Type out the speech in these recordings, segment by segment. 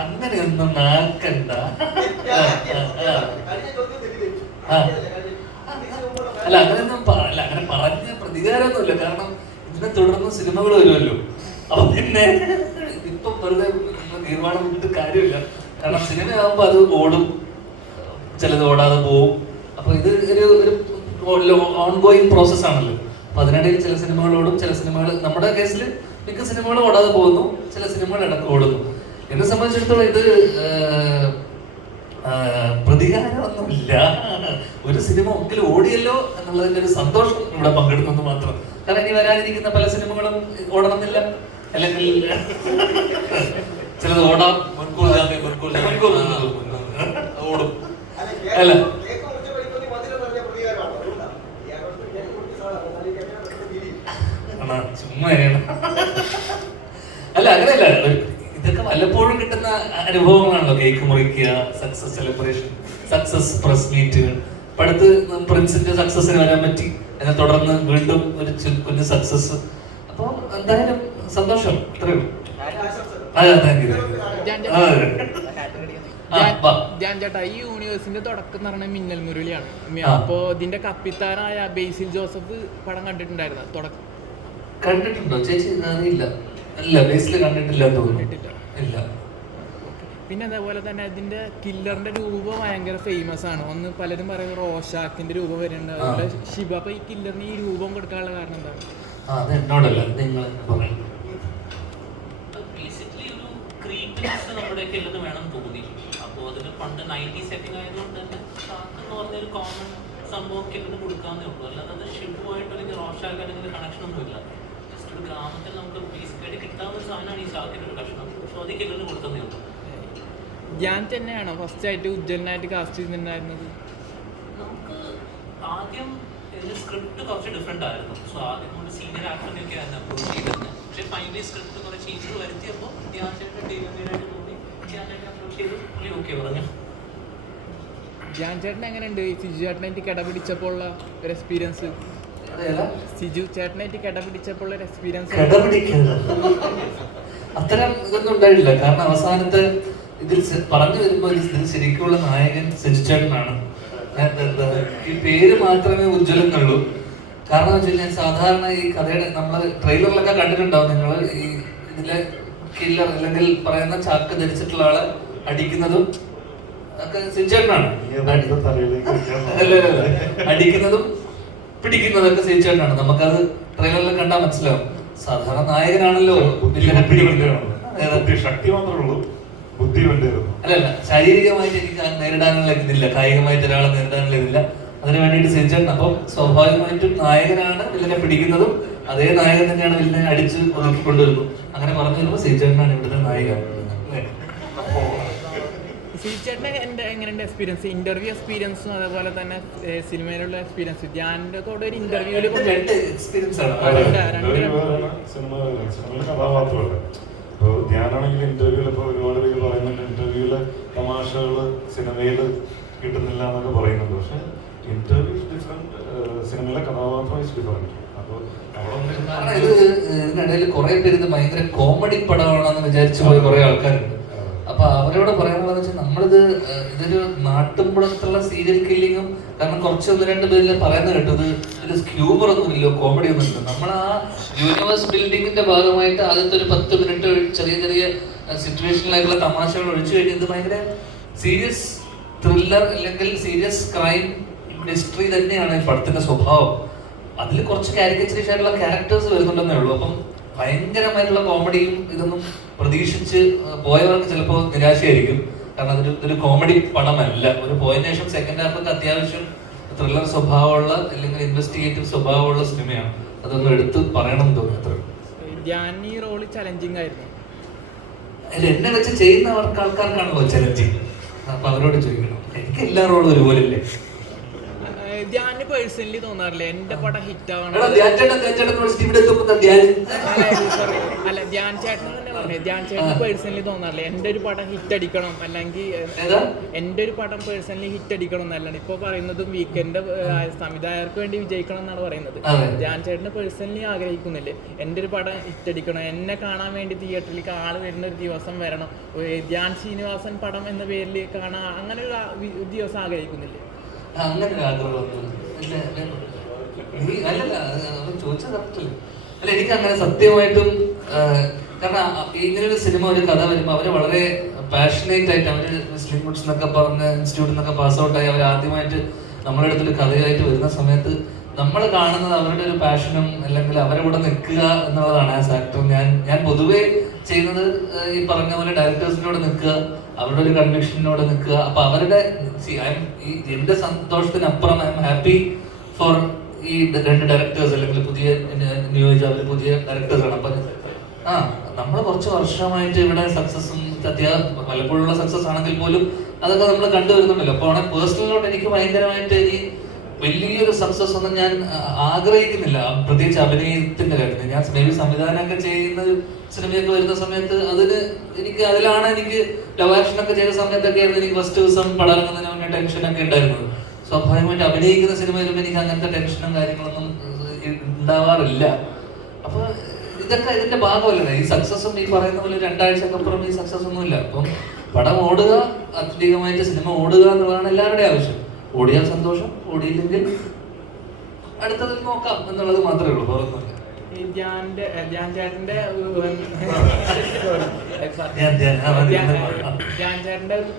അങ്ങനെയൊന്നും നാക്കണ്ട. അല്ല അങ്ങനെയൊന്നും അങ്ങനെ പറഞ്ഞ പ്രതികാരമൊന്നുമില്ല. കാരണം ഇതിനെ തുടർന്ന് സിനിമകൾ വരുമല്ലോ. അപ്പൊ പിന്നെ ഇപ്പൊ വെറുതെ നിർമ്മാണം വിട്ടിട്ട് കാര്യമില്ല. കാരണം സിനിമയാകുമ്പോ അത് ഓടും, ചിലത് ഓടാതെ പോവും. അപ്പൊ ഇത് ഒരു ഓൺഗോയിങ് പ്രോസസ് ആണല്ലോ. അപ്പൊ അതിനിടയിൽ ചില സിനിമകൾ ഓടും, ചില സിനിമകൾ, നമ്മുടെ കേസിൽ മിക്ക സിനിമകളും ഓടാതെ പോകുന്നു, ചില സിനിമകൾ ഇടക്ക് ഓടുന്നു. എന്നെ സംബന്ധിച്ചിടത്തോളം ഇത് പ്രതികാരമൊന്നുമില്ല. ഒരു സിനിമ ഒരിക്കലും ഓടിയല്ലോ എന്നുള്ളതിന്റെ ഒരു സന്തോഷം ഇവിടെ പങ്കെടുക്കുന്നു മാത്രം. കാരണം ഇനി വരാനിരിക്കുന്ന പല സിനിമകളും ഓടണമെന്നില്ല, അല്ലെങ്കിൽ ചിലത് ഓടാം, ഓടും. അല്ല ചുമ്മാ അല്ല അങ്ങനെയല്ല, ഇതൊക്കെ വല്ലപ്പോഴും കിട്ടുന്ന അനുഭവങ്ങളാണല്ലോ. കേക്ക് മുറിക്കുക, സക്സസ് സെലിബ്രേഷൻ, സക്സസ് പ്രസ് മീറ്റുകൾ. ഇപ്പൊ അടുത്ത് പ്രിൻസിന്റെ സക്സസിന് വരാൻ പറ്റി, എന്നെ തുടർന്ന് വീണ്ടും ഒരു കുഞ്ഞ് സക്സസ്. അപ്പൊ എന്തായാലും സന്തോഷം, അത്രേ ഉള്ളൂ. ചേട്ടാ, ഈ യൂണിവേഴ്സിന്റെ തുടക്കം എന്ന് പറഞ്ഞാൽ മിന്നൽ മുരളിയാണ്. അപ്പോ ഇതിന്റെ കപ്പിത്താനായ ബേസിൽ ജോസഫ് പടം കണ്ടിട്ടുണ്ടായിരുന്നു തുടക്കം? കണ്ടിട്ടുണ്ടോ ചേച്ചി? അറിയില്ല. അല്ല, ബേസിൽ കണ്ടിട്ടില്ല, തോന്നിട്ടില്ല. ഇല്ല. പിന്നെ അതേപോലെ തന്നെ അതിന്റെ കില്ലറിന്റെ രൂപം ഭയങ്കര ഫേമസ് ആണ്. ഒന്ന് പലരും പറയുന്നത് റോഷാക്കിന്റെ രൂപം വരുന്നുണ്ട്, അതുപോലെ ഷിബ. അപ്പൊ ഈ കില്ലറിന് ഈ രൂപം കൊടുക്കാനുള്ള കാരണം എന്താണ്? അത് എന്നോടല്ല, നിങ്ങൾ പറയും. നമ്മുടെ കില്ലറിന് വേണം തോന്നി. അപ്പോൾ അതിന് പണ്ട് 90s സെറ്റിംഗ് ആയതുകൊണ്ട് തന്നെ ഷാക്ക് എന്ന് പറഞ്ഞൊരു കോമൺ സംഭവം കില്ലറിന് കൊടുക്കാന്നേ ഉള്ളൂ. അല്ലാതെ അത് ഷിബുമായിട്ട് അല്ലെങ്കിൽ റോഷാക്ക് അല്ലെങ്കിൽ കണക്ഷൻ ഒന്നുമില്ല. ജസ്റ്റ് ഒരു ഗ്രാമത്തിൽ നമുക്ക് ബേസിക്കായിട്ട് കിട്ടാവുന്ന ഒരു സാധനമാണ് ഈ ഷാക്കിന്റെ ഒരു കഷ്ണം. സോ അത് കില്ലറിന് കൊടുക്കുന്നേ ഉള്ളൂ. ഞാൻ തന്നെയാണോ ഫസ്റ്റ് ആയിട്ട് ഉജ്ജ്വലനായിട്ട് കാസ്റ്റ് ചെയ്തിട്ടുണ്ടായിരുന്നത്? നമുക്ക് ആദ്യം ഇതിന്റെ സ്ക്രിപ്റ്റ് കുറച്ച് ഡിഫറെന്റ് ആയിരുന്നു. സോ ആദ്യം കൊണ്ട് സീനിയർ ആക്ടറിനെയൊക്കെ ആയിരുന്നു അപ്രോച്ച് ചെയ്തിരുന്നത്. പക്ഷേ ഫൈനലി സ്ക്രിപ്റ്റ് കുറെ ചേഞ്ച് വരുത്തിയപ്പോൾ ധ്യാൻ ചേട്ടൻ ടീമായിട്ട് തോന്നി, ധ്യാൻ ചേട്ടൻ അപ്രോച്ച് ചെയ്ത് പുള്ളി ഓക്കെ പറഞ്ഞു. ധ്യാൻ ചേട്ടൻ എങ്ങനെയുണ്ട് സിജു ചേട്ടനായിട്ട് കിടപിടിച്ചപ്പോൾ ഉള്ള ഒരു എക്സ്പീരിയൻസ്? സിജു ചേട്ടനായിട്ട് കിടപിടിച്ചപ്പോൾ ഒരു എക്സ്പീരിയൻസ്? അത്തരം ഇതൊന്നും ഉണ്ടായിട്ടില്ല. കാരണം അവസാനത്തെ ഇതിൽ പറഞ്ഞു വരുമ്പോൾ ഇതിൽ ശരിക്കുള്ള നായകൻ സിജു ചേട്ടനാണ്. ഈ പേര് മാത്രമേ ഉജ്ജ്വലനുള്ളൂ. കാരണം വെച്ച് കഴിഞ്ഞാൽ സാധാരണ ഈ കഥയുടെ നമ്മള് ട്രെയിലറിലൊക്കെ കണ്ടിട്ടുണ്ടാവും നിങ്ങൾ, ഈ ഇതിലെ കില്ലർ അല്ലെങ്കിൽ പറയുന്ന ചാക്ക് ധരിച്ചിട്ടുള്ള ആളെ അടിക്കുന്നതും ഒക്കെ സിജു ചേട്ടനാണ്. അടിക്കുന്നതും പിടിക്കുന്നതൊക്കെ സിജു ചേട്ടനാണ്. നമുക്കത് ട്രെയിലറിൽ കണ്ടാൽ മനസ്സിലാവും. സാധാരണ നായകനാണല്ലോ ശക്തി മാത്രമേ ഉള്ളൂ, ബുദ്ധി വേണ്ടിയിരുന്നു. അല്ലല്ല, ശാരീരികമായിട്ട് എനിക്ക് നേരിടാനുള്ള ഇതില്ല, കായികമായിട്ട് ഒരാളെ നേരിടാനുള്ള ഇതില്ല. അതിന് വേണ്ടിയിട്ട് സിജുചേട്ടൻ. അപ്പം സ്വാഭാവികമായിട്ടും നായകനാണ് വില്ലനെ പിടിക്കുന്നതും, അതേ നായകൻ തന്നെയാണ് വില്ലനെ അടിച്ച് ഒതുക്കിക്കൊണ്ടുവരുന്നത്. അങ്ങനെ പറഞ്ഞു വരുമ്പോൾ സിജുചേട്ടനാണ് ഇവിടുത്തെ നായകൻ. സിജുചേട്ടന് എങ്ങനെയുണ്ട് എക്സ്പീരിയൻസ്? ഇന്റർവ്യൂ എക്സ്പീരിയൻസും അതേപോലെ തന്നെ സിനിമയിലുള്ള എക്സ്പീരിയൻസ്? ധ്യാനിന്റെ കൂടെ ഒരു ഇന്റർവ്യൂവിൽ രണ്ട് എക്സ്പീരിയൻസ് ആണ്. സിനിമയിലെ കഥാപാത്രമല്ല. ഇപ്പോൾ ധ്യാനാണെങ്കിൽ ഇന്റർവ്യൂവിൽ ഇപ്പോൾ ഒരുപാട് പേര് പറയുന്നുണ്ട്, ഇന്റർവ്യൂവിലെ തമാശകൾ സിനിമയിൽ കിട്ടുന്നില്ല എന്നൊക്കെ പറയുന്നുണ്ട്. പക്ഷെ ഇന്റർവ്യൂ ഡിഫറെന്റ്, സിനിമയിലെ കഥാപാത്രം ഇസ് ഡിഫറെന്റ്. അപ്പോൾ ഇത് ഇതിനിടയിൽ കുറെ പേര് ഇത് ഭയങ്കര കോമഡി പടമാണെന്ന് വിചാരിച്ചു പോയ കുറെ ആൾക്കാരുണ്ട്. അപ്പൊ അവരോട് പറയാനുള്ളത് വെച്ചാൽ നമ്മളിത് ഇതൊരു നാട്ടുമ്പുറത്തുള്ള സീരിയൽ കില്ലിങ്ങും, കാരണം കുറച്ച് ഒന്ന് രണ്ട് പേരിൽ പറയുന്നത് കേട്ടത് ഇതിൽ ഹ്യൂമർ ഒന്നുമില്ലോ, കോമഡി ഒന്നുമില്ല. നമ്മൾ ആ യൂണിവേഴ്സ് ബിൽഡിങ്ങിന്റെ ഭാഗമായിട്ട് ആദ്യത്തെ ഒരു 10 മിനിറ്റ് ചെറിയ ചെറിയ സിറ്റുവേഷനിലായിട്ടുള്ള തമാശകൾ ഒഴിച്ചു കഴിഞ്ഞാൽ ഇത് ഭയങ്കര സീരിയസ് ത്രില്ലർ അല്ലെങ്കിൽ സീരിയസ് ക്രൈം മിസ്റ്ററി തന്നെയാണ് ഈ പടത്തിന്റെ സ്വഭാവം. അതിൽ കുറച്ച് കാരിക്കേച്ചറിഷ് ആയിട്ടുള്ള ക്യാരക്ടേഴ്സ് വരുന്നുണ്ടെന്നേ ഉള്ളൂ. അപ്പം ഭയങ്കരമായിട്ടുള്ള കോമഡിയും ഇതൊന്നും പ്രതീക്ഷിച്ച് പോയവർക്ക് ചിലപ്പോൾ നിരാശയായിരിക്കും. കാരണം ഇതൊരു കോമഡി പടമല്ല. ഒരു പോയതിനു ശേഷം സെക്കൻഡ് ഹാഫൊക്കെ അത്യാവശ്യം ത്രില്ലർ സ്വഭാവമുള്ള അല്ലെങ്കിൽ ഇൻവെസ്റ്റിഗേറ്റീവ് സ്വഭാവമുള്ള സിനിമയാണ്. അതൊന്നും എടുത്ത് പറയണം എന്ന് തോന്നി. അത്ര ചലഞ്ചിങ് ആയിരുന്നു. അല്ല, എന്നെ വെച്ച് ചെയ്യുന്നവർക്ക് ആൾക്കാർക്കാണല്ലോ ചലഞ്ചിങ്. അപ്പൊ അവരോട് ചോദിക്കണം, എനിക്ക് എല്ലാ റോളും ഒരുപോലെ ഇല്ലേ? ധ്യാന് പേഴ്സണലി തോന്നാറില്ല എന്റെ പടം ഹിറ്റ് ആവണം. അല്ല ധ്യാൻ ചേട്ടൻ തന്നെ പറഞ്ഞു, ധ്യാൻ ചേട്ടന് പേഴ്സണലി തോന്നാറില്ല എന്റെ ഒരു പടം ഹിറ്റ് അടിക്കണം, അല്ലെങ്കിൽ എന്റെ ഒരു പടം പേഴ്സണലി ഹിറ്റ് അടിക്കണം എന്നല്ലാണ് ഇപ്പൊ പറയുന്നതും വീക്കെൻഡ് സംവിധായകർക്ക് വേണ്ടി വിജയിക്കണം എന്നാണ് പറയുന്നത്. ധ്യാൻ ചേട്ടന് പേഴ്സണലി ആഗ്രഹിക്കുന്നില്ലേ എന്റെ ഒരു പടം ഹിറ്റ് അടിക്കണം, എന്നെ കാണാൻ വേണ്ടി തിയേറ്ററിലേക്ക് ആള് വരുന്ന ഒരു ദിവസം വരണം, ധ്യാൻ ശ്രീനിവാസൻ പടം എന്ന പേരിൽ കാണാൻ അങ്ങനെ ഒരു ദിവസം ആഗ്രഹിക്കുന്നില്ലേ? അങ്ങനെ ഒരു ആഗ്രഹമൊന്നും അല്ലല്ല, ചോദിച്ചാൽ കറക്റ്റല്ലേ. അല്ല, എനിക്ക് അങ്ങനെ സത്യമായിട്ടും കാരണം ഇങ്ങനൊരു സിനിമ ഒരു കഥ വരുമ്പോൾ അവര് വളരെ പാഷനേറ്റ് ആയിട്ട് അവര് മുസ്ലിം ഗുഡ്സ് എന്നൊക്കെ പറഞ്ഞ് ഇൻസ്റ്റിറ്റ്യൂട്ടിൽ നിന്നൊക്കെ പാസ് ഔട്ടായി അവർ ആദ്യമായിട്ട് നമ്മുടെ അടുത്തൊരു കഥയായിട്ട് വരുന്ന സമയത്ത് നമ്മൾ കാണുന്നത് അവരുടെ ഒരു പാഷനും അല്ലെങ്കിൽ അവരവിടെ നിൽക്കുക എന്നുള്ളതാണ് ആസ് ആക്ടർ. ഞാൻ പൊതുവേ ചെയ്യുന്നത് ഈ പറഞ്ഞ പോലെ ഡയറക്ടേഴ്സിനോട് നിൽക്കുക, അവരുടെ ഒരു കൺവിക്ഷനോട് നിൽക്കുക. അപ്പൊ അവരുടെ എന്റെ സന്തോഷത്തിനപ്പുറം ഐ എം ഹാപ്പി ഫോർ ഈ രണ്ട് ഡയറക്ടേഴ്സ് അല്ലെങ്കിൽ പുതിയ നിയോജിച്ച അവർ പുതിയ ഡയറക്ടേഴ്സാണ്. അപ്പൊ നമ്മൾ കുറച്ച് വർഷമായിട്ട് ഇവിടെ സക്സസും പലപ്പോഴുള്ള സക്സസ് ആണെങ്കിൽ പോലും അതൊക്കെ നമ്മൾ കണ്ടുവരുന്നുണ്ടല്ലോ. അപ്പോൾ ആണ് പേഴ്സണലോട്ട് എനിക്ക് ഭയങ്കരമായിട്ട് ഈ വലിയൊരു സക്സസ് ഒന്നും ഞാൻ ആഗ്രഹിക്കുന്നില്ല, പ്രത്യേകിച്ച് അഭിനയത്തിന്റെ കാര്യത്തിൽ. ഞാൻ മേ ബി സംവിധാനമൊക്കെ ചെയ്യുന്ന സിനിമയൊക്കെ വരുന്ന സമയത്ത് അതിലാണ് എനിക്ക് ലവ് ആക്ഷനൊക്കെ ചെയ്ത സമയത്തൊക്കെ ആയിരുന്നു എനിക്ക് ഫസ്റ്റ് ദിവസം പടം ഇറങ്ങുന്നതിന് മുന്നേ ടെൻഷനൊക്കെ ഉണ്ടായിരുന്നത്. സ്വാഭാവികമായിട്ട് അഭിനയിക്കുന്ന സിനിമ വരുമ്പോൾ എനിക്ക് അങ്ങനത്തെ ടെൻഷനും കാര്യങ്ങളൊന്നും ഉണ്ടാവാറില്ല. അപ്പൊ ഇതൊക്കെ ഇതിന്റെ ഭാഗമല്ലേ ഈ സക്സസും. ഈ പറയുന്ന പോലെ 2 ആഴ്ചക്കപ്പുറം ഈ സക്സസ് ഒന്നുമില്ല. അപ്പം പടം ഓടുക, അത്യധികമായിട്ട് സിനിമ ഓടുക എന്നുള്ളതാണ് എല്ലാവരുടെയും ആവശ്യം. ഓടിയാൽ സന്തോഷം, ഓടിയില്ലെങ്കിൽ അടുത്തതിൽ നോക്കാം എന്നുള്ളത് മാത്രമേ ഉള്ളൂ. വേറൊന്നുമില്ല. ധ്യാൻ ചേട്ടന്റെ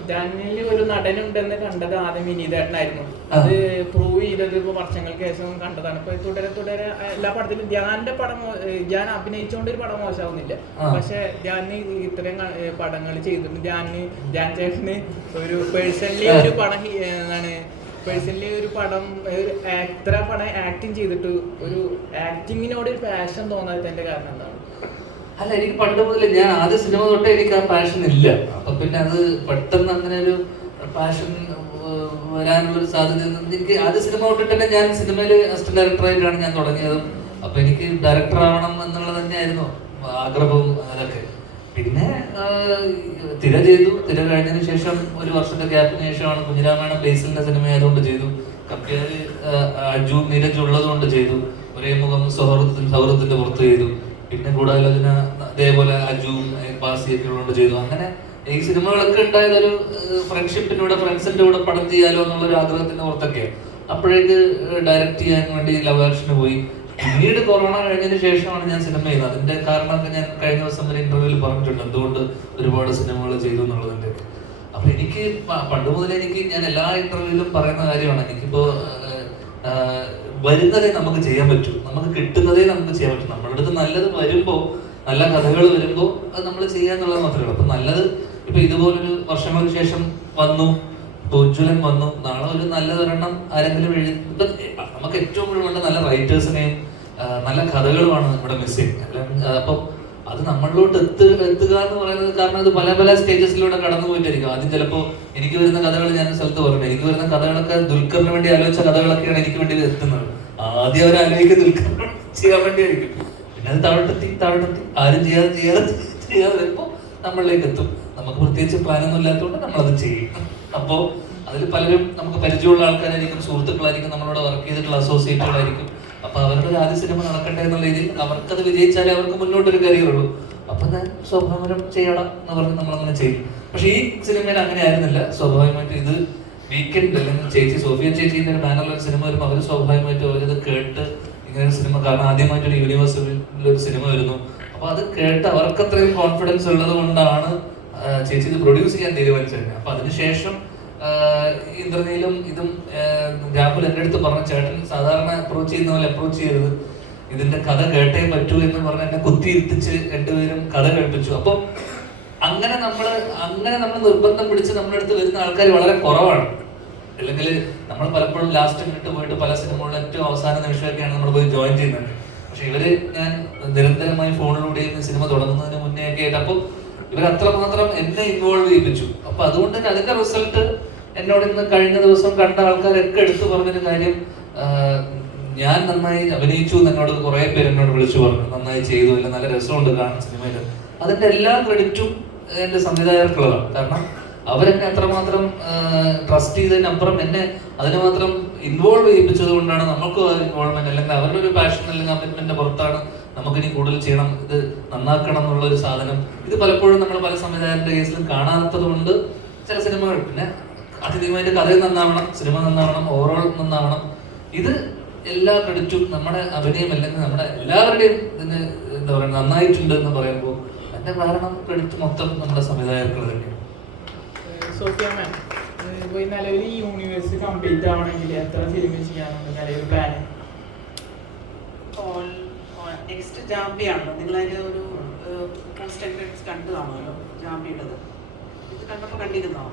ധ്യാനിൽ ഒരു നടനുണ്ടെന്ന് കണ്ടത് ആദ്യം വിനീതേട്ടനായിരുന്നു. അത് പ്രൂവ് ചെയ്തത് ഇപ്പൊ വർഷങ്ങൾക്ക് ശേഷം കണ്ടതാണ്. ഇപ്പൊ തുടരെ എല്ലാ പടത്തിലും ധ്യാന്റെ പടം ധ്യാൻ അഭിനയിച്ചുകൊണ്ട് ഒരു പടം മോശമാവുന്നില്ല. പക്ഷെ ധ്യാന് ഇത്രയും പടങ്ങൾ ചെയ്തിട്ടുണ്ട്. ധ്യാൻ ചേട്ടന് ഒരു പേഴ്സണലി ഒരു പടം എന്താണ് പേഴ്സണലി ഒരു പടം എത്ര പടം ആക്ടിങ് ചെയ്തിട്ട് ഒരു ആക്ടിങ്ങിനോട് ഒരു പാഷൻ തോന്നാത്തതിന്റെ കാരണം എന്താണ്? അല്ല, എനിക്ക് പണ്ട് മുതലേ ഞാൻ ആദ്യ സിനിമ തൊട്ടേ എനിക്ക് ആ പാഷൻ ഇല്ല. അപ്പൊ പിന്നെ അത് പെട്ടെന്ന് അങ്ങനെ ഒരു പാഷൻ വരാനുള്ളൊരു സാധ്യത എനിക്ക് ആദ്യ സിനിമ തൊട്ടിട്ട് തന്നെ ഞാൻ സിനിമയിൽ അസിസ്റ്റന്റ് ഡയറക്ടറായിട്ടാണ് ഞാൻ തുടങ്ങിയതും. അപ്പൊ എനിക്ക് ഡയറക്ടർ ആവണം എന്നുള്ളത് തന്നെയായിരുന്നു ആഗ്രഹവും അതൊക്കെ. പിന്നെ തിര ചെയ്തു. തിര കഴിഞ്ഞതിന് ശേഷം ഒരു വർഷത്തെ ഗ്യാപ്പിന് ശേഷമാണ് കുഞ്ഞിരാമായണം ബേസിലിന്റെ സിനിമ ആയതുകൊണ്ട് ചെയ്തു. കപ്പ്യാര് അജു നീരജ് ഉള്ളത് കൊണ്ട് ചെയ്തു. ഒരേ മുഖം സൗഹൃദത്തിന്റെ പുറത്ത് ചെയ്തു. പിന്നെ ഗൂഢാലോചന അതേപോലെ അജുവും ബാസിയൊക്കെ ഉള്ളതുകൊണ്ട് ചെയ്തു. അങ്ങനെ ഈ സിനിമകളൊക്കെ ഉണ്ടായത് ഒരു ഫ്രണ്ട്ഷിപ്പിലൂടെ ഫ്രണ്ട്സിന്റെ കൂടെ പടം ചെയ്യാലോ എന്നുള്ളൊരു ആഗ്രഹത്തിന്റെ പുറത്തൊക്കെയാണ്. അപ്പോഴേക്ക് ഡയറക്റ്റ് ചെയ്യാൻ വേണ്ടി ലവ് ആക്ഷന് പോയി. പിന്നീട് കൊറോണ കഴിഞ്ഞതിന് ശേഷമാണ് ഞാൻ സിനിമ ചെയ്യുന്നത്. അതിന്റെ കാരണമൊക്കെ ഞാൻ കഴിഞ്ഞ ദിവസം ഒരു ഇന്റർവ്യൂവിൽ പറഞ്ഞിട്ടുണ്ട്, എന്തുകൊണ്ട് ഒരുപാട് സിനിമകൾ ചെയ്തു എന്നുള്ളതിന്റെ. അപ്പൊ എനിക്ക് പണ്ട് മുതലേ ഞാൻ എല്ലാ ഇന്റർവ്യൂവിലും പറയുന്ന കാര്യമാണ്, എനിക്കിപ്പോ വരുന്നതേ നമുക്ക് ചെയ്യാൻ പറ്റൂ, നമുക്ക് കിട്ടുന്നതേ നമുക്ക് ചെയ്യാൻ പറ്റും. നമ്മുടെ അടുത്ത് നല്ലത് വരുമ്പോ, നല്ല കഥകൾ വരുമ്പോ അത് നമ്മൾ ചെയ്യാന്നുള്ളത് മാത്രമേ ഉള്ളൂ. അപ്പൊ നല്ലത് ഇപ്പൊ ഇതുപോലൊരു വർഷങ്ങൾക്ക് ശേഷം വന്നു, ഉജ്ജ്വലൻ വന്നു, നാളെ ഒരു നല്ലതൊരെണ്ണം ആരെങ്കിലും എഴുതി. ഇപ്പൊ നമുക്ക് ഏറ്റവും കൂടുതൽ വേണ്ട നല്ല റൈറ്റേഴ്സിനെയും നല്ല കഥകളുമാണ് ഇവിടെ മിസ്സിംഗ്. അപ്പം അത് നമ്മളിലോട്ട് എത്തുക എന്ന് പറയുന്നത്, കാരണം അത് പല പല സ്റ്റേജസിലൂടെ കടന്നു പോയിട്ടായിരിക്കും. ആദ്യം ചിലപ്പോൾ എനിക്ക് വരുന്ന കഥകൾ ഞാൻ സ്ഥലത്ത് പറഞ്ഞു, എനിക്ക് വരുന്ന കഥകളൊക്കെ ദുൽഖറിന് വേണ്ടി ആലോചിച്ച കഥകളൊക്കെയാണ് എനിക്ക് വേണ്ടി എത്തുന്നത്. ആദ്യം അവർ ആലോചിക്കുക ദുൽഖറിന് ചെയ്യാൻ വേണ്ടിയായിരിക്കും. പിന്നെ അത് താഴത്തെത്തി ആരും ചെയ്യാതെ വരുമ്പോൾ നമ്മളിലേക്ക് എത്തും. നമുക്ക് പ്രത്യേകിച്ച് പ്ലാനൊന്നും ഇല്ലാത്തതുകൊണ്ട് നമ്മളത് ചെയ്യും. അപ്പോൾ അതിൽ പലരും നമുക്ക് പരിചയമുള്ള ആൾക്കാരായിരിക്കും, സുഹൃത്തുക്കളായിരിക്കും, നമ്മളോട് വർക്ക് ചെയ്തിട്ടുള്ള അസോസിയേറ്റുകളായിരിക്കും. അപ്പൊ അവരുടെ ഒരു ആദ്യ സിനിമ നടക്കട്ടെ എന്നുള്ള രീതിയിൽ അവർക്കത് വിജയിച്ചാലേ അവർക്ക് മുന്നോട്ടൊരു കരിയർ ഉള്ളൂ. അപ്പൊ ഞാൻ സ്വാഭാവികം ചെയ്യണം എന്ന് പറഞ്ഞ് നമ്മളങ്ങനെ ചെയ്യും. പക്ഷെ ഈ സിനിമയിൽ അങ്ങനെ ആയിരുന്നില്ല. സ്വാഭാവികമായിട്ട് ഇത് വീക്കെൻഡ് അല്ലെങ്കിൽ ചേച്ചി സോഫിയ ചേച്ചിന്റെ ഒരു ബാനറിലൊരു സിനിമ വരുമ്പോൾ അവർ സ്വാഭാവികമായിട്ട് അവരത് കേട്ട് ഇങ്ങനെ ഒരു സിനിമ, കാരണം ആദ്യമായിട്ടൊരു യൂണിവേഴ്സിറ്റിയിലൊരു സിനിമ വരുന്നു. അപ്പൊ അത് കേട്ട് അവർക്ക് അത്രയും കോൺഫിഡൻസ് ഉള്ളത് കൊണ്ടാണ് ചേച്ചി ഇത് പ്രൊഡ്യൂസ് ചെയ്യാൻ തീരുമാനിച്ചത്. അപ്പൊ അതിനുശേഷം ഇന്ദ്രനീലും ഇതും രാഹുൽ എൻ്റെ അടുത്ത് പറഞ്ഞ, ചേട്ടൻ സാധാരണ അപ്രോച്ച് ചെയ്യുന്ന പോലെ അപ്രോച്ച് ചെയ്തത്, ഇതിന്റെ കഥ കേട്ടേ പറ്റൂ എന്ന് പറഞ്ഞ് എന്നെ കുത്തിയിരുത്തിച്ച് രണ്ടുപേരും കഥ കേൾപ്പിച്ചു. അപ്പൊ അങ്ങനെ നമ്മൾ നിർബന്ധം പിടിച്ച് നമ്മുടെ അടുത്ത് വരുന്ന ആൾക്കാർ വളരെ കുറവാണ്. അല്ലെങ്കിൽ നമ്മൾ പലപ്പോഴും ലാസ്റ്റ് മിനിറ്റ് പോയിട്ട് പല സിനിമകളിലും ഏറ്റവും അവസാന നിമിഷമൊക്കെയാണ് നമ്മൾ പോയി ജോയിൻ ചെയ്യുന്നത്. പക്ഷെ ഇവര് ഞാൻ നിരന്തരമായി ഫോണിലൂടെയും സിനിമ തുടങ്ങുന്നതിന് മുന്നേ ഒക്കെ ആയിട്ട്, അപ്പോൾ ഇവർ അത്രമാത്രം എന്നെ ഇൻവോൾവ് ചെയ്യിപ്പിച്ചു. അപ്പൊ അതുകൊണ്ട് തന്നെ അതിന്റെ റിസൾട്ട് എന്നോട് ഇന്ന് കഴിഞ്ഞ ദിവസം കണ്ട ആൾക്കാരൊക്കെ എടുത്തു പറഞ്ഞൊരു കാര്യം, ഞാൻ നന്നായി അഭിനയിച്ചു എന്ന് എന്നോട് കുറെ പേര് എന്നോട് വിളിച്ചു പറഞ്ഞു, നന്നായി ചെയ്തു, അല്ല നല്ല രസമുണ്ട് കാണാൻ സിനിമയിൽ. അതിന്റെ എല്ലാ ക്രെഡിറ്റും എന്റെ സംവിധായകർക്കുള്ളതാണ്. കാരണം അവരെന്നെ അത്രമാത്രം ട്രസ്റ്റ് ചെയ്തതിനപ്പുറം എന്നെ അതിന് മാത്രം ഇൻവോൾവ് ചെയ്യിപ്പിച്ചത് കൊണ്ടാണ് നമുക്ക് ഇൻവോൾവ്മെന്റ്, അല്ലെങ്കിൽ അവരുടെ ഒരു പാഷൻ അല്ലെങ്കിൽ കമ്മിറ്റ്മെന്റിന്റെ പുറത്താണ് നമുക്കിനി കൂടുതൽ ചെയ്യണം, ഇത് നന്നാക്കണം എന്നുള്ള ഒരു സാധനം. ഇത് പലപ്പോഴും നമ്മൾ പല സംവിധായകരുടെ കേസിലും കാണാത്തത് കൊണ്ട് ചില സിനിമകൾ, പിന്നെ ആദ്യമായിട്ട് കഥ നന്നാവണം, സിനിമ നന്നാവണം, ഓവറോൾ നന്നാവണം. ഇത് എല്ലാ ക്രെഡിറ്റും നമ്മുടെ അഭിനയം അല്ലെങ്കിൽ നമ്മുടെ എല്ലാവരുടെയും ഇതിന് എന്താ പറയുക നന്നായിട്ടുണ്ട് എന്ന് പറയുമ്പോൾ അതിന്റെ കാരണം ക്രെഡിറ്റ് മൊത്തം നമ്മുടെ സംവിധായകർക്ക് തന്നെയാണ്. സോഫിയ മാം, ഇപ്പോൾ ഈ നിലവിൽ ഈ യൂണിവേഴ്സ് കംപ്ലീറ്റ് ആവണമെങ്കിൽ എത്ര ഫിലിം ചെയ്യാനുണ്ട് നിലവിൽ പ്ലാൻ? നെക്സ്റ്റ് ജാമ്പിയാണല്ലോ, നിങ്ങളതിൻ്റെ ഒരു പോസ്റ്റ് ക്രെഡിറ്റ്സ് കണ്ടു കാണുമല്ലോ ജാമ്പിയുടേത്. ഇത് കണ്ടപ്പോൾ കണ്ടിരുന്നോ?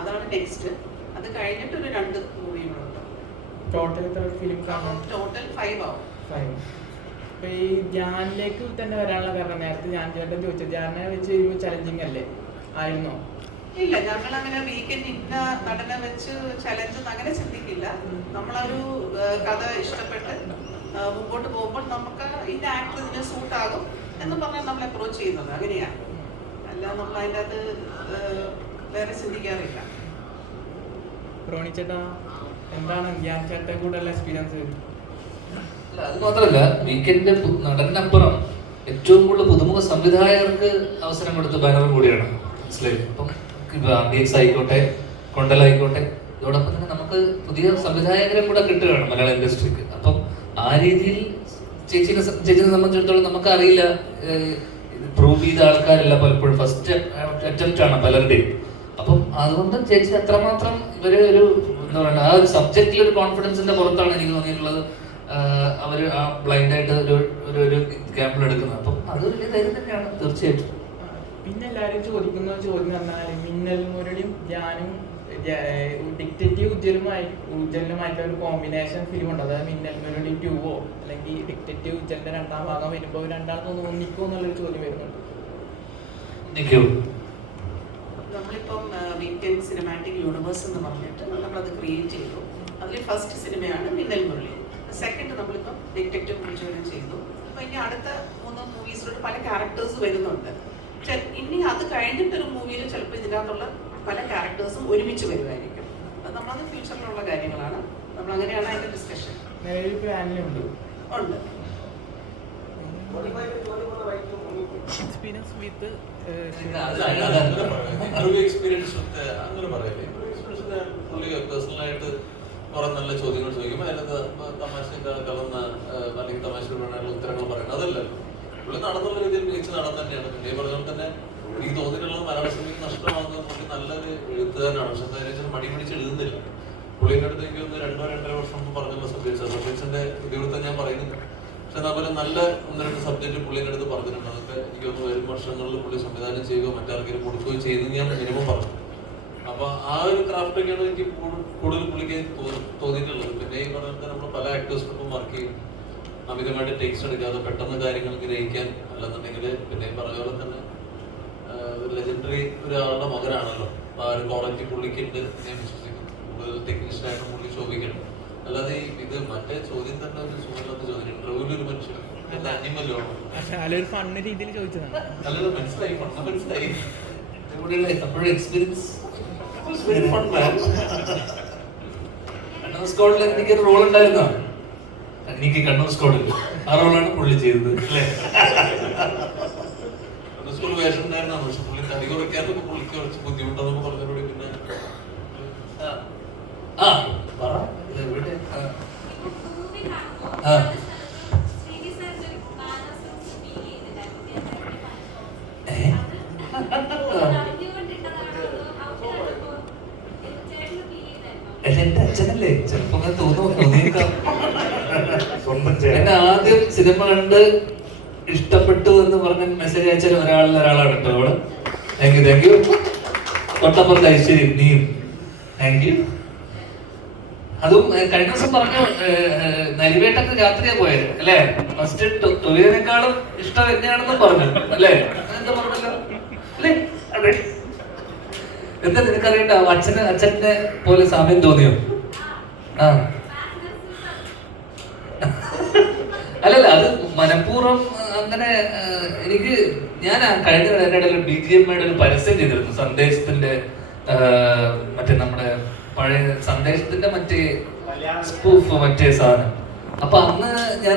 അതാണ് നെക്സ്റ്റ്. അത് കഴിഞ്ഞിട്ടൊരു 2 മൂവികളുണ്ട്. ടോട്ടൽ എത്ര ഫിലിം കാണും? ടോട്ടൽ 5 ആവും. അപ്പൊ ഈ ധ്യാനിലേക്ക് തന്നെ വരാനുള്ള കാരണം, നേരത്തെ ഞാൻ ചേട്ടൻ ചോദിച്ചത് ധ്യാനെ വെച്ച് കഴിയുമ്പോൾ ചലഞ്ചിങ് അല്ലേ ആയിരുന്നോ? ഇല്ല, ഞങ്ങൾ അങ്ങനെ വീക്കെൻഡ് ഇന്ന നടനെ വെച്ച് ചലഞ്ച് അങ്ങനെ ചിന്തിക്കില്ല. നമ്മളൊരു കഥ ഇഷ്ടപ്പെട്ട് മുമ്പോട്ട് പോകുമ്പോൾ നമുക്ക് ഇന്ന ആക്ടർ ഇതിന് സൂട്ടാകും എന്ന് പറഞ്ഞാൽ നമ്മൾ അപ്രോച്ച് ചെയ്യുന്നത് അങ്ങനെയാണ്. അല്ല നമ്മൾ അതിൻ്റെ അകത്ത് വേറെ ചിന്തിക്കാറില്ല. റോണി ചേട്ടാ, എന്താണ് ധ്യാൻ ചേട്ടൻ കൂടെയുള്ള എക്സ്പീരിയൻസ്? അത് മാത്രമല്ല, വീക്കെൻഡ് നടനപ്പുറം ഏറ്റവും കൂടുതൽ പുതുമുഖ സംവിധായകർക്ക് അവസരം കൊടുത്ത ബാനറും കൂടിയാണ്. മനസ്സിലായി? അപ്പം RDX ആയിക്കോട്ടെ, കൊണ്ടലായിക്കോട്ടെ, ഇതോടൊപ്പം തന്നെ നമുക്ക് പുതിയ സംവിധായകരെ കൂടെ കിട്ടുകയാണ് മലയാള ഇൻഡസ്ട്രിക്ക്. അപ്പം ആ രീതിയിൽ ചേച്ചിനെ സംബന്ധിച്ചിടത്തോളം നമുക്കറിയില്ല, പ്രൂവ് ചെയ്ത ആൾക്കാരല്ല പലപ്പോഴും, ഫസ്റ്റ് അറ്റംപ്റ്റ് ആണ് പലരുടെയും. അപ്പം അതുകൊണ്ട് ചേച്ചി അത്രമാത്രം ഇവര് ഒരു എന്താ പറയുക, ആ ഒരു സബ്ജക്റ്റിൽ ഒരു കോൺഫിഡൻസിന്റെ പുറത്താണ് എനിക്ക് തോന്നിയിട്ടുള്ളത്. അവര് ആ ബ്ലൈൻഡ് ആയിട്ട് ഒരു ക്യാമ്പിൽ എടുക്കുന്നത്. അപ്പം അത് വലിയ ധൈര്യം തന്നെയാണ് തീർച്ചയായിട്ടും. പിന്നെ എല്ലാവരും ചോദിക്കുന്ന ചോദ്യം പറഞ്ഞാൽ മിന്നൽ മുരളിയും ധ്യാനും ഡിക്റ്റേറ്റീവ് ഉജ്ജലുമായിട്ടുള്ള ഒരു കോമ്പിനേഷൻ ഫിലിം ഉണ്ട്. അതായത് മിന്നൽ മുരളി 2 അല്ലെങ്കിൽ ഡിക്റ്റേറ്റീവ് ഉജ്ജലിന്റെ 2ാം ഭാഗം വരുമ്പോൾ രണ്ടാമതൊന്നും ഒന്നിക്കോ എന്നുള്ളൊരു ചോദ്യം വരുന്നുണ്ട്. നമ്മളിപ്പം വീക്കെൻഡ് സിനിമാറ്റിക് യൂണിവേഴ്സ് എന്ന് പറഞ്ഞിട്ട് നമ്മളത് ക്രിയേറ്റ് ചെയ്തു. അതിൽ ഫസ്റ്റ് സിനിമയാണ് മിന്നൽ മുരളി. സെക്കൻഡ് നമ്മളിപ്പം ഡിറ്റക്റ്റീവ് ഉജ്ജലം ചെയ്തു. അപ്പോൾ ഇനി അടുത്ത 3 മൂവീസിലോട്ട് പല ക്യാരക്ടേഴ്സ് വരുന്നുണ്ട്. ഇനി അത് കഴിഞ്ഞിട്ടൊരു മൂവിയിൽ ചിലപ്പോൾ ഇതിനകത്തുള്ള പല ക്യാരക്ടേഴ്സും ഒരുമിച്ച് വരുമായിരിക്കും. അത് നമ്മളത് ഫ്യൂച്ചറിലുള്ള കാര്യങ്ങളാണ്. നമ്മളങ്ങനെയാണ് അതിൻ്റെ ഡിസ്കഷൻ. നിലവിൽ പ്ലാനിലുണ്ട് ഉണ്ട്. എക്സ്പീരിയൻസ് വിത്ത് അങ്ങനെ പറയല്ലേ, പുള്ളി പേഴ്സണലായിട്ട് കുറെ നല്ല ചോദ്യങ്ങൾ ചോദിക്കുമ്പോൾ അതിനകത്ത് തമാശ കലർന്ന അല്ലെങ്കിൽ തമാശയുള്ള ഉത്തരങ്ങൾ പറയുന്നത് അതല്ല. പുള്ളി നടന്നുള്ള രീതിയിൽ മികച്ച നടൻ തന്നെയാണ്. പിന്നെ പറഞ്ഞാൽ തന്നെ എനിക്ക് തോന്നിയിട്ടുള്ളത് മലയാള സിനിമയ്ക്ക് നഷ്ടമാകുന്നത് പുള്ളി നല്ലൊരു എഴുത്തുകാരനാണ്. പക്ഷെ എന്തായാലും മടി പിടിച്ച് എഴുതുന്നില്ല. പുള്ളിൻ്റെ അടുത്ത് എനിക്ക് ഒന്ന് 2-2.5 വർഷം മുമ്പ് പറഞ്ഞുള്ള സബ്ജക്ട്സിന്റെ ഇതിവൃത്തം ഞാൻ പറയുന്നില്ല. പക്ഷെ അതുപോലെ നല്ല 1-2 സബ്ജക്റ്റ് പുള്ളിൻ്റെ അടുത്ത് പറഞ്ഞിട്ടുണ്ട്. അതൊക്കെ എനിക്ക് ഒന്ന് വരും വർഷങ്ങളിൽ പുള്ളി സംവിധാനം ചെയ്യുകയോ മറ്റാർക്കെങ്കിലും കൊടുക്കുകയോ ചെയ്യുന്നത് ഞാൻ മിനിമം പറഞ്ഞു. അപ്പൊ ആ ഒരു ക്രാഫ്റ്റൊക്കെയാണ് എനിക്ക് കൂടുതൽ പുള്ളിക്ക് തോന്നിയിട്ടുള്ളത്. പിന്നെ ഈ പറഞ്ഞാൽ നമ്മൾ പല ആക്ടേഴ്സിനൊപ്പം വർക്ക് ചെയ്യും, അമിതമായിട്ട് ടേക്സ് എടുക്കാതെ പെട്ടെന്ന് കാര്യങ്ങൾ ഗ്രഹിക്കാൻ. അല്ലെന്നുണ്ടെങ്കിൽ പിന്നെ പറഞ്ഞ പോലെ തന്നെ ഒരു ലെജൻഡറി ഒരാളുടെ മകനാണല്ലോ. അപ്പൊ ആ ഒരു ക്വാളിറ്റി പുള്ളിക്കുണ്ട് ഞാൻ വിശ്വസിക്കുന്നു. കൂടുതൽ ടെക്നീഷ്യനായിട്ട് പുള്ളി ശോഭിക്കണം. അല്ലാതെ ഇത് മറ്റേ ചോദ്യം തന്നെ ഒരു സുഖമില്ലാത്ത ചോദ്യം. ഇന്റർവ്യൂവിൽ ഒരു മനുഷ്യൻ എന്റെ അനിമലോ ഫണ്ണ് രീതിയിൽ ചോദിച്ചതാണ്. നല്ലത് മനസ്സിലായി, മനസ്സിലായി. അപ്പോഴും എക്സ്പീരിയൻസ് കണ്ണൂർ സ്കോഡിൽ എനിക്കൊരു റോൾ ഉണ്ടായിരുന്നോ? എനിക്ക് കണ്ണൂർ സ്കോഡിൽ ആ റോളാണ് പുള്ളി ചെയ്തത് അല്ലേ? സ്കൂൾ വേഷം ഉണ്ടായിരുന്നു. പക്ഷെ പുള്ളി തടി കുറയ്ക്കാനൊക്കെ പുള്ളിക്ക് കുറച്ച് ബുദ്ധിമുട്ടെന്നൊക്കെ പറഞ്ഞതോടെ പിന്നെ എന്റെ അച്ഛനല്ലേ ചിലപ്പോ തോന്നിയേക്കാം. സ്വന്തം എന്നെ ആദ്യം സിനിമ കണ്ട് ഇഷ്ടപ്പെട്ടു എന്ന് പറഞ്ഞ മെസ്സേജ് അയച്ചാൽ ഒരാളാണ് കേട്ടോ അവിടെ. താങ്ക് യു തൊട്ടപ്പുറത്ത് ഐശ്വര്യം നീയും താങ്ക് യു. അതും കഴിഞ്ഞ ദിവസം പറഞ്ഞു നരിവേട്ടക്ക് രാത്രിയാ പോയത് അല്ലേ? ഫസ്റ്റ് ടൊവിനേക്കാളും ഇഷ്ടം എന്നെയാണെന്നും പറഞ്ഞു അല്ലേ? എന്താ പറഞ്ഞല്ലോ അല്ലേ? അതെ എന്താ നിനക്കറിയണ്ട അച്ഛനെ പോലെ സാമ്യം തോന്നിയോ? ആ അല്ലല്ല, അത് മനഃപൂർവ്വം അങ്ങനെ എനിക്ക് ഞാൻ കഴിഞ്ഞ എൻ്റെ ഇടയിൽ BGMI ഒരു പരസ്യം ചെയ്തിരുന്നു. സന്ദേശത്തിന്റെ മറ്റേ നമ്മുടെ പഴയ സന്ദേശത്തിന്റെ മറ്റേ സ്പൂഫ് മറ്റേ സാധനം. അപ്പൊ അന്ന് ഞാൻ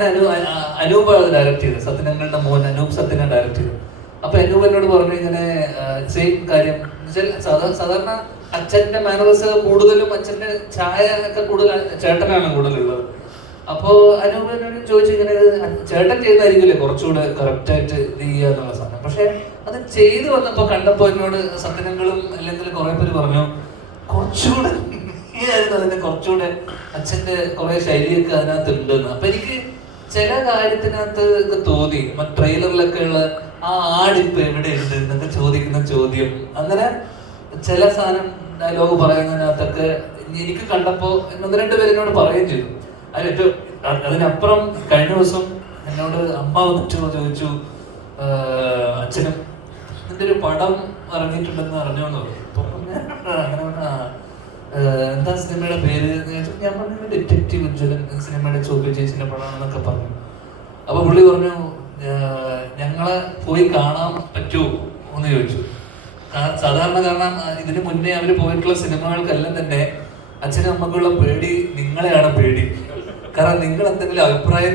അനൂപ് ഡയറക്ട് ചെയ്തത്, സത്യനങ്ങളുടെ മോൻ അനൂപ് സത്യനെ ഡയറക്ട് ചെയ്തത്. അപ്പൊ അനൂപ് എന്നോട് പറഞ്ഞു ഇങ്ങനെ സെയിം കാര്യം. സാധാരണ അച്ഛന്റെ മാനേഴ്സ് കൂടുതലും അച്ഛന്റെ ചായ ഒക്കെ കൂടുതൽ ചേട്ടനാണ് കൂടുതലുള്ളത്. അപ്പോ അനൂപ് എന്നോട് ചോദിച്ചു ഇങ്ങനെ ചേട്ടൻ ചെയ്യുന്നതായിരിക്കില്ലേ കുറച്ചുകൂടെ കറക്റ്റ് ആയിട്ട് ഇത് ചെയ്യുക എന്നുള്ള സാധനം. പക്ഷെ അത് ചെയ്തു വന്നപ്പോ കണ്ടപ്പോ എന്നോട് സത്യനങ്ങളും അല്ലെങ്കിൽ കുറെ പേര് പറഞ്ഞു കുറച്ചുകൂടെ ആയിരുന്നു അതിന്റെ കുറച്ചുകൂടെ അച്ഛന്റെ കുറെ ശൈലിയൊക്കെ അതിനകത്ത് ഉണ്ടെന്ന്. അപ്പൊ എനിക്ക് ചില കാര്യത്തിനകത്ത് ഒക്കെ തോന്നി. ട്രെയിലറിലൊക്കെ ഉള്ള ആ ആടിപ്പ് എവിടെ ഉണ്ട് എന്നൊക്കെ ചോദിക്കുന്ന ചോദ്യം, അങ്ങനെ ചില സാധനം ഡയലോഗ് പറയുന്നതിനകത്തൊക്കെ എനിക്ക് കണ്ടപ്പോ ഒന്ന് രണ്ട് പേര് എന്നോട് പറയുകയും ചെയ്തു. അതിനപ്പുറം കഴിഞ്ഞ ദിവസം എന്നോട് അമ്മ വന്നിട്ട് ചോദിച്ചു, അച്ഛനും ഇതിന്റെ ഒരു പടം ഇറങ്ങിയിട്ടുണ്ടെന്ന് അറിഞ്ഞോന്ന് പറഞ്ഞു. അങ്ങനെ എന്താ സിനിമയുടെ പേര്? ഞാൻ പറഞ്ഞു ഡിറ്റക്റ്റീവ് ഉജ്ജ്വലൻ സിനിമയുടെ ചോദ്യ ചേച്ചിന്റെ പടമാണെന്നൊക്കെ പറഞ്ഞു. അപ്പൊ പുള്ളി പറഞ്ഞു ഞങ്ങളെ പോയി കാണാൻ പറ്റുമോ എന്ന് ചോദിച്ചു. സാധാരണ കാരണം ഇതിനു മുന്നേ അവര് പോയിട്ടുള്ള സിനിമകൾക്കെല്ലാം തന്നെ അച്ഛനും അമ്മക്കുള്ള പേടി നിങ്ങളെയാണ് പേടി. കാരണം നിങ്ങൾ എന്തെങ്കിലും അഭിപ്രായം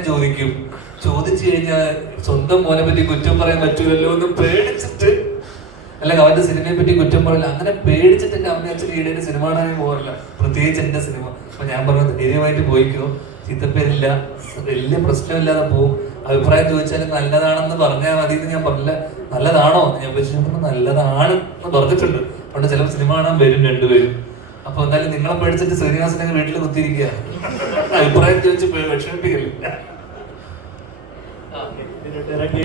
ചോദിച്ചു കഴിഞ്ഞാൽ സ്വന്തം മോനെ പറ്റി കുറ്റം പറയാൻ പറ്റൂലല്ലോ എന്ന് പേടിച്ചിട്ട്, അല്ലെങ്കിൽ അവന്റെ സിനിമയെ പറ്റി കുറ്റം പറയില്ല, അങ്ങനെ പേടിച്ചിട്ട് എന്റെ അമ്മ അച്ഛൻ ഈടേന്റെ സിനിമ കാണാൻ പോകാറില്ല, പ്രത്യേകിച്ച് എന്റെ സിനിമ. അപ്പൊ ഞാൻ പറഞ്ഞത് ധൈര്യമായിട്ട് പോയിക്കോ, ചീത്തപ്പേരില്ല, വലിയ പ്രശ്നമില്ലാതെ പോകും. അഭിപ്രായം ചോദിച്ചാലും നല്ലതാണെന്ന് പറഞ്ഞാൽ മതി എന്ന് ഞാൻ പറഞ്ഞില്ല. നല്ലതാണോ എന്ന് ഞാൻ ചോദിച്ചപ്പോൾ നല്ലതാണ് എന്ന് പറഞ്ഞിട്ടുണ്ട്. പണ്ട് ചിലപ്പോൾ സിനിമ കാണാൻ വരും രണ്ടുപേരും. അപ്പൊ എന്തായാലും നിങ്ങളെ പേടിച്ചിട്ട് ശ്രീനിവാസനെ വീട്ടിൽ കുത്തിയിരിക്കുക, അഭിപ്രായം ചോദിച്ച് വിഷമിപ്പിക്കില്ല.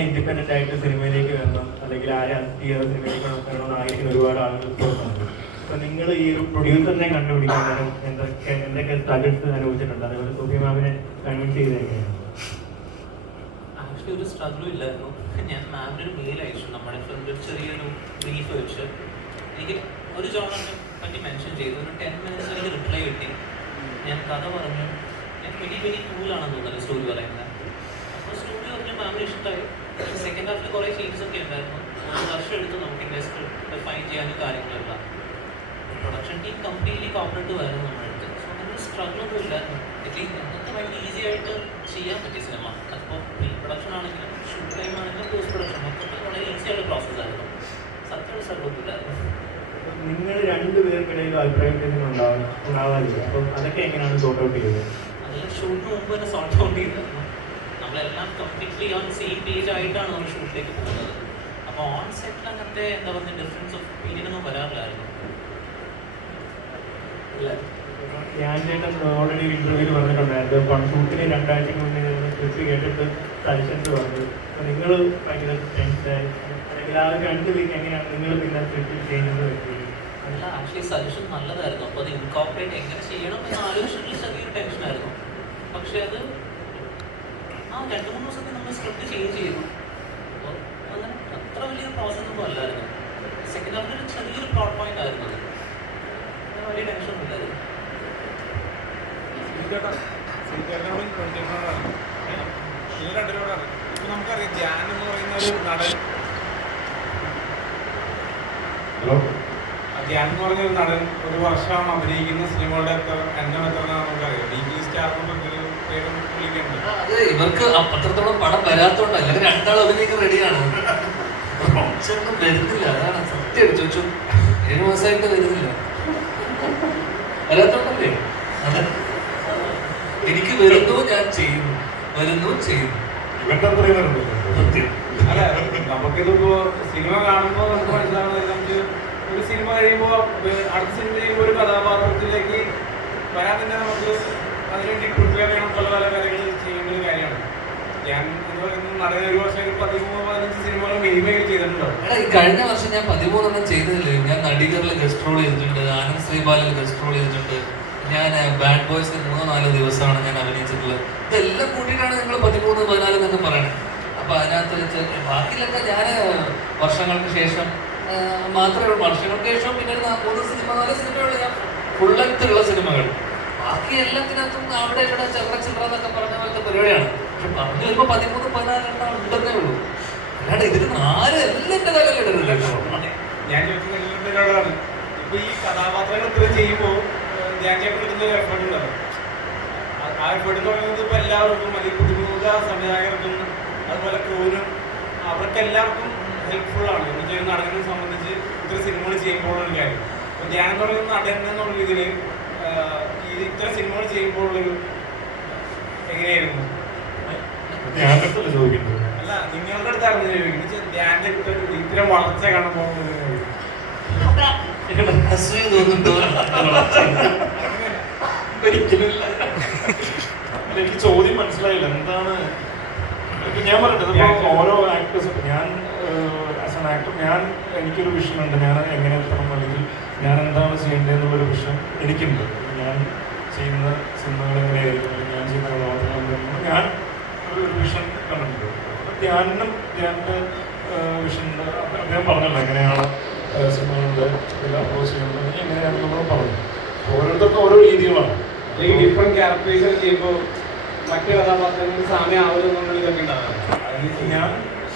ഇൻഡിപെൻഡന്റ് ആയിട്ട് സിനിമയിലേക്ക് വരണം, അല്ലെങ്കിൽ ആരും സിനിമയിലേക്ക് വരണമെന്ന് ആയിരിക്കും ഒരുപാട് ആളുകൾ തോന്നുന്നുണ്ട്. അപ്പൊ നിങ്ങൾ ഈ ഒരു പ്രൊഡ്യൂസറിനെ കണ്ടുപിടിക്കാൻ എന്തൊക്കെ സ്ട്രഗിൾസ് അനുഭവിച്ചിട്ടുണ്ട്? അതേപോലെ സോഫിയ മാമിനെ കൺവിൻസ് ചെയ്തെങ്ങനെയാണ്? ആക്ച്വലി ഒരു സ്ട്രഗിളും ഇല്ലായിരുന്നു. ഞാൻ മാമിന് ഒരു മെയിൽ അയച്ചു, നമ്മുടെ ഫ്രണ്ട് ഒരു ചെറിയൊരു ബ്രീഫ് വെച്ച് എനിക്ക് ഒരു ജോണറിനെ പറ്റി മെൻഷൻ ചെയ്തു. ഒരു 10 minutes എനിക്ക് റിപ്ലൈ കിട്ടി. ഞാൻ കഥ പറഞ്ഞു. ഞാൻ 2022 തോന്നുന്നത് സ്റ്റോറി പറയുന്നത്. അപ്പോൾ സ്റ്റോറി പറഞ്ഞ മാമിന് ഇഷ്ടമായി. സെക്കൻഡ് ഹാഫിൽ കുറേ ചേഞ്ചസ് ഒക്കെ ഉണ്ടായിരുന്നു. 1 വർഷം എടുത്ത് നമുക്ക് ഇൻഡസ്ട്രി ഡിഫൈൻ ചെയ്യാനും കാര്യങ്ങളെല്ലാം. പ്രൊഡക്ഷൻ ടീം കംപ്ലീറ്റ്ലി കോപ്പറേറ്റീവ് ആയിരുന്നു നമ്മുടെ അടുത്ത്. സോ അങ്ങനെ സ്ട്രഗിളൊന്നും ഇല്ലായിരുന്നു. അറ്റ്ലീസ്റ്റ് നമുക്ക് ഭയങ്കര ഈസി ആയിട്ട് ചെയ്യാൻ പറ്റിയ സിനിമ. അതിപ്പോൾ പ്രീ പ്രൊഡക്ഷൻ ആണെങ്കിലും ഷൂട്ട് ടൈം ആണെങ്കിലും പോസ്റ്റ് പ്രൊഡക്ഷൻ മൊത്തത്തിൽ വളരെ ഈസി ആയിട്ട് പ്രോസസ് ആയിരുന്നു. സത്യം സ്ട്രഗിളൊന്നും ഇല്ലായിരുന്നു. നിങ്ങൾ രണ്ടുപേർക്കിടയിൽ അഭിപ്രായം ഉണ്ടാവാറില്ല. അപ്പം അതൊക്കെ എങ്ങനെയാണ് സോർട്ട് ഔട്ട് ചെയ്തത്? അതെല്ലാം ഷൂട്ടിന് മുമ്പ് തന്നെ സോർട്ട് ഔട്ട് ചെയ്തിരുന്നു. നമ്മളെല്ലാം കംപ്ലീറ്റ്ലി ഓൺ സെയിം പേജ് ആയിട്ടാണ് നമ്മൾ ഷൂട്ടിലേക്ക് പോകുന്നത്. അപ്പോൾ ഓൺ സെറ്റിൽ അങ്ങനത്തെ എന്താ പറയുക ഡിഫറൻസ് ഓഫ് ഒപ്പീനിയനൊന്നും വരാറില്ലായിരുന്നു. ഞാൻ ചേട്ടൻ ഓൾറെഡി ഒരു ഇന്റർവ്യൂവിൽ പറഞ്ഞിട്ടുണ്ടായിരുന്നു, ഷൂട്ടിന് 2 ആഴ്ച മുന്നേ സ്ക്രിപ്റ്റ് കേട്ടിട്ട് സജഷൻസ് പറഞ്ഞു. അപ്പോൾ നിങ്ങൾ ഭയങ്കര ടെൻഷനായി, അല്ലെങ്കിൽ ആ 2 വീക്ക് എങ്ങനെയാണ് നിങ്ങൾ പിന്നെ സ്ക്രിപ്റ്റ് ചെയ്യുന്നത് പറ്റിയത്? അല്ല, ആക്ച്വലി സജഷൻ നല്ലതായിരുന്നു. അപ്പോൾ അത് ഇൻകോർപ്പറേറ്റ് എങ്ങനെ ചെയ്യണം എന്ന് ആലോചിച്ചിട്ടുള്ള ചെറിയൊരു ടെൻഷനായിരുന്നു. പക്ഷേ അത് 2-3 ദിവസത്തിൽ നമ്മൾ സ്ക്രിപ്റ്റ് ചേഞ്ച് ചെയ്തു. അപ്പോൾ അങ്ങനെ അത്ര വലിയൊരു പ്രോസസ്സൊന്നും അല്ലായിരുന്നു. സെക്കൻഡ് ഹാഫിൽ ഒരു ചെറിയൊരു പ്ലോട്ട് പോയിന്റ് ആയിരുന്നു അത്. അങ്ങനെ വലിയ ടെൻഷനൊന്നും ഇല്ലായിരുന്നു. നമുക്കറിയാം ധ്യാൻ എന്ന് പറയുന്ന ഒരു നടൻ, ധ്യാൻ എന്ന് പറഞ്ഞ ഒരു നടൻ 1 വർഷം അഭിനയിക്കുന്ന സിനിമകളുടെ എണ്ണം എത്രയാണെന്ന് നമുക്കറിയാം. DP സ്റ്റാർ എന്നൊരു പേരും വിളിക്കുന്നുണ്ട്. അത് ഇവർക്ക് അത്രത്തോളം പടം വരാത്തോണ്ട്, അല്ലെങ്കിൽ 2 ആൾ അഭിനയിക്കാൻ റെഡിയാണ്, വരുന്നില്ല. അതാണ് സത്യം. ചോദിച്ചു 7 മാസമായിട്ട് വരുന്നില്ല, വരാത്തോണ്ടല്ലേ. അതെ, എനിക്ക് വരുന്നു, ഞാൻ ചെയ്യുന്നു, വരുന്നു, ചെയ്യുന്നു. ഇവന്റെ അത്രയും സത്യം. അല്ല, നമുക്കിതിപ്പോ സിനിമ കാണുമ്പോൾ നമുക്ക് മനസ്സിലാവുന്നത്, നമുക്ക് ഒരു സിനിമ കഴിയുമ്പോൾ അടുത്ത സിനിമ ചെയ്യുമ്പോൾ ഒരു കഥാപാത്രത്തിലേക്ക് വരാൻ തന്നെ നമുക്ക് അതിനുവേണ്ടി പ്രിപ്പയർ ചെയ്യണം. പല പല കാര്യങ്ങൾ ചെയ്യേണ്ട ഒരു കാര്യമാണ്. ഞാൻ നടന്ന 1 വർഷം 13-15 സിനിമകൾ മിനിമയിൽ ചെയ്തിട്ടുണ്ടോ? കഴിഞ്ഞ വർഷം ഞാൻ 13 ചെയ്തതില്ലേ. ഞാൻ നടികറിൽ ഗസ്റ്റ് റോൾ ചെയ്തിട്ടുണ്ട്, ആനന്ദ് ശ്രീബാലിൽ ഗസ്റ്റ് റോൾ ചെയ്തിട്ടുണ്ട്, ഞാൻ ബാഡ് ബോയ്സിൽ 3-4 ദിവസമാണ് ഞാൻ അഭിനയിച്ചിട്ടുള്ളത്. ഇതെല്ലാം കൂട്ടിയിട്ടാണ് നിങ്ങൾ 13-14 എന്നൊക്കെ പറയണത്. അപ്പൊ അതിനകത്ത് ബാക്കിയിലൊക്കെ ഞാൻ വർഷങ്ങൾക്ക് ശേഷം മാത്രമേ ഉള്ളൂ. വർഷങ്ങൾക്ക് ശേഷം പിന്നെ 3 സിനിമ 4 സിനിമയുള്ളൂ ഞാൻ ഫുൾ ലെങ്ത്തുള്ള സിനിമകൾ. ബാക്കി എല്ലാത്തിനകത്തും അവിടെ ഇവിടെ ചില്ലറ എന്നൊക്കെ പറഞ്ഞ പോലത്തെ പരിപാടിയാണ്. പക്ഷെ പറഞ്ഞു വരുമ്പോൾ 13-14 എണ്ണം ഉണ്ടെന്നേ ഉള്ളൂ. അല്ലാണ്ട് ഇതിന് 4 എല്ലാം എൻ്റെ തലയിലിടരുത്. ഞാൻ ചോദിക്കുന്നതാണ് ഇപ്പൊ ഈ കഥാപാത്രങ്ങൾ ഇത്ര ചെയ്യുമ്പോൾ ഞാൻ ചേട്ടൻ എഫേർട്ട് ഉണ്ടല്ലോ. ആ എഫേർട്ട് എന്ന് പറയുന്നത് ഇപ്പൊ എല്ലാവർക്കും അല്ലെങ്കിൽ പുതുമുഖ സംവിധായകർക്കും അതുപോലെ ക്രൂവിനും അവർക്ക് എല്ലാവർക്കും ഹെൽപ്ഫുൾ ആണ്. ഒരു നടനെ സംബന്ധിച്ച് ഇത്ര സിനിമകൾ ചെയ്യുമ്പോഴുള്ള കാര്യം. അപ്പൊ ഞാൻ എന്ന് പറയുന്ന നടൻ എന്നുള്ള രീതിയിൽ ഇത്ര സിനിമകൾ ചെയ്യുമ്പോഴുള്ളൊരു എങ്ങനെയായിരുന്നു? അല്ല, നിങ്ങളുടെ അടുത്തായിരുന്നു ചോദിക്കുന്നത്. ധ്യാന്റെ ഇത്തരം വളർച്ച കാണുമ്പോൾ എനിക്ക് ചോദ്യം മനസ്സിലായില്ല എന്താണ്. ഞാൻ പറഞ്ഞത് ഓരോ ആക്ടേഴ്സ്, ഞാൻ ആസ് എൻ ആക്ടർ ഞാൻ എനിക്കൊരു വിഷൻ ഉണ്ട്. ഞാൻ എങ്ങനെ എത്തണം അല്ലെങ്കിൽ ഞാൻ എന്താണ് ചെയ്യേണ്ടതെന്നുള്ളൊരു വിഷൻ എനിക്കുണ്ട്. ഞാൻ ചെയ്യുന്ന സിനിമകൾ എങ്ങനെയായിരിക്കും അല്ലെങ്കിൽ ഞാൻ ചെയ്യുന്ന കഥാപാത്രങ്ങൾ എന്താണെന്ന് ഞാൻ ഒരു വിഷൻ കണ്ടിട്ടുണ്ട്. ധ്യാന്റെ വിഷൻ അദ്ദേഹം പറഞ്ഞല്ലോ എങ്ങനെയാണ് സിനിമകളുടെ അപ്രോച്ച് ചെയ്യുന്നത്, എങ്ങനെയാണ് നമ്മൾ പറഞ്ഞു. ഓരോരുത്തർക്കും ഓരോ രീതികളാണ്. അല്ലെങ്കിൽ ഡിഫറെന്റ് ക്യാരക്ടേഴ്സ് ചെയ്യുമ്പോൾ മറ്റു കഥാപാത്രങ്ങൾ സാമ്യമാവുമെന്നുള്ള ഇതൊക്കെ ഉണ്ടാകാറുണ്ട്. ഞാൻ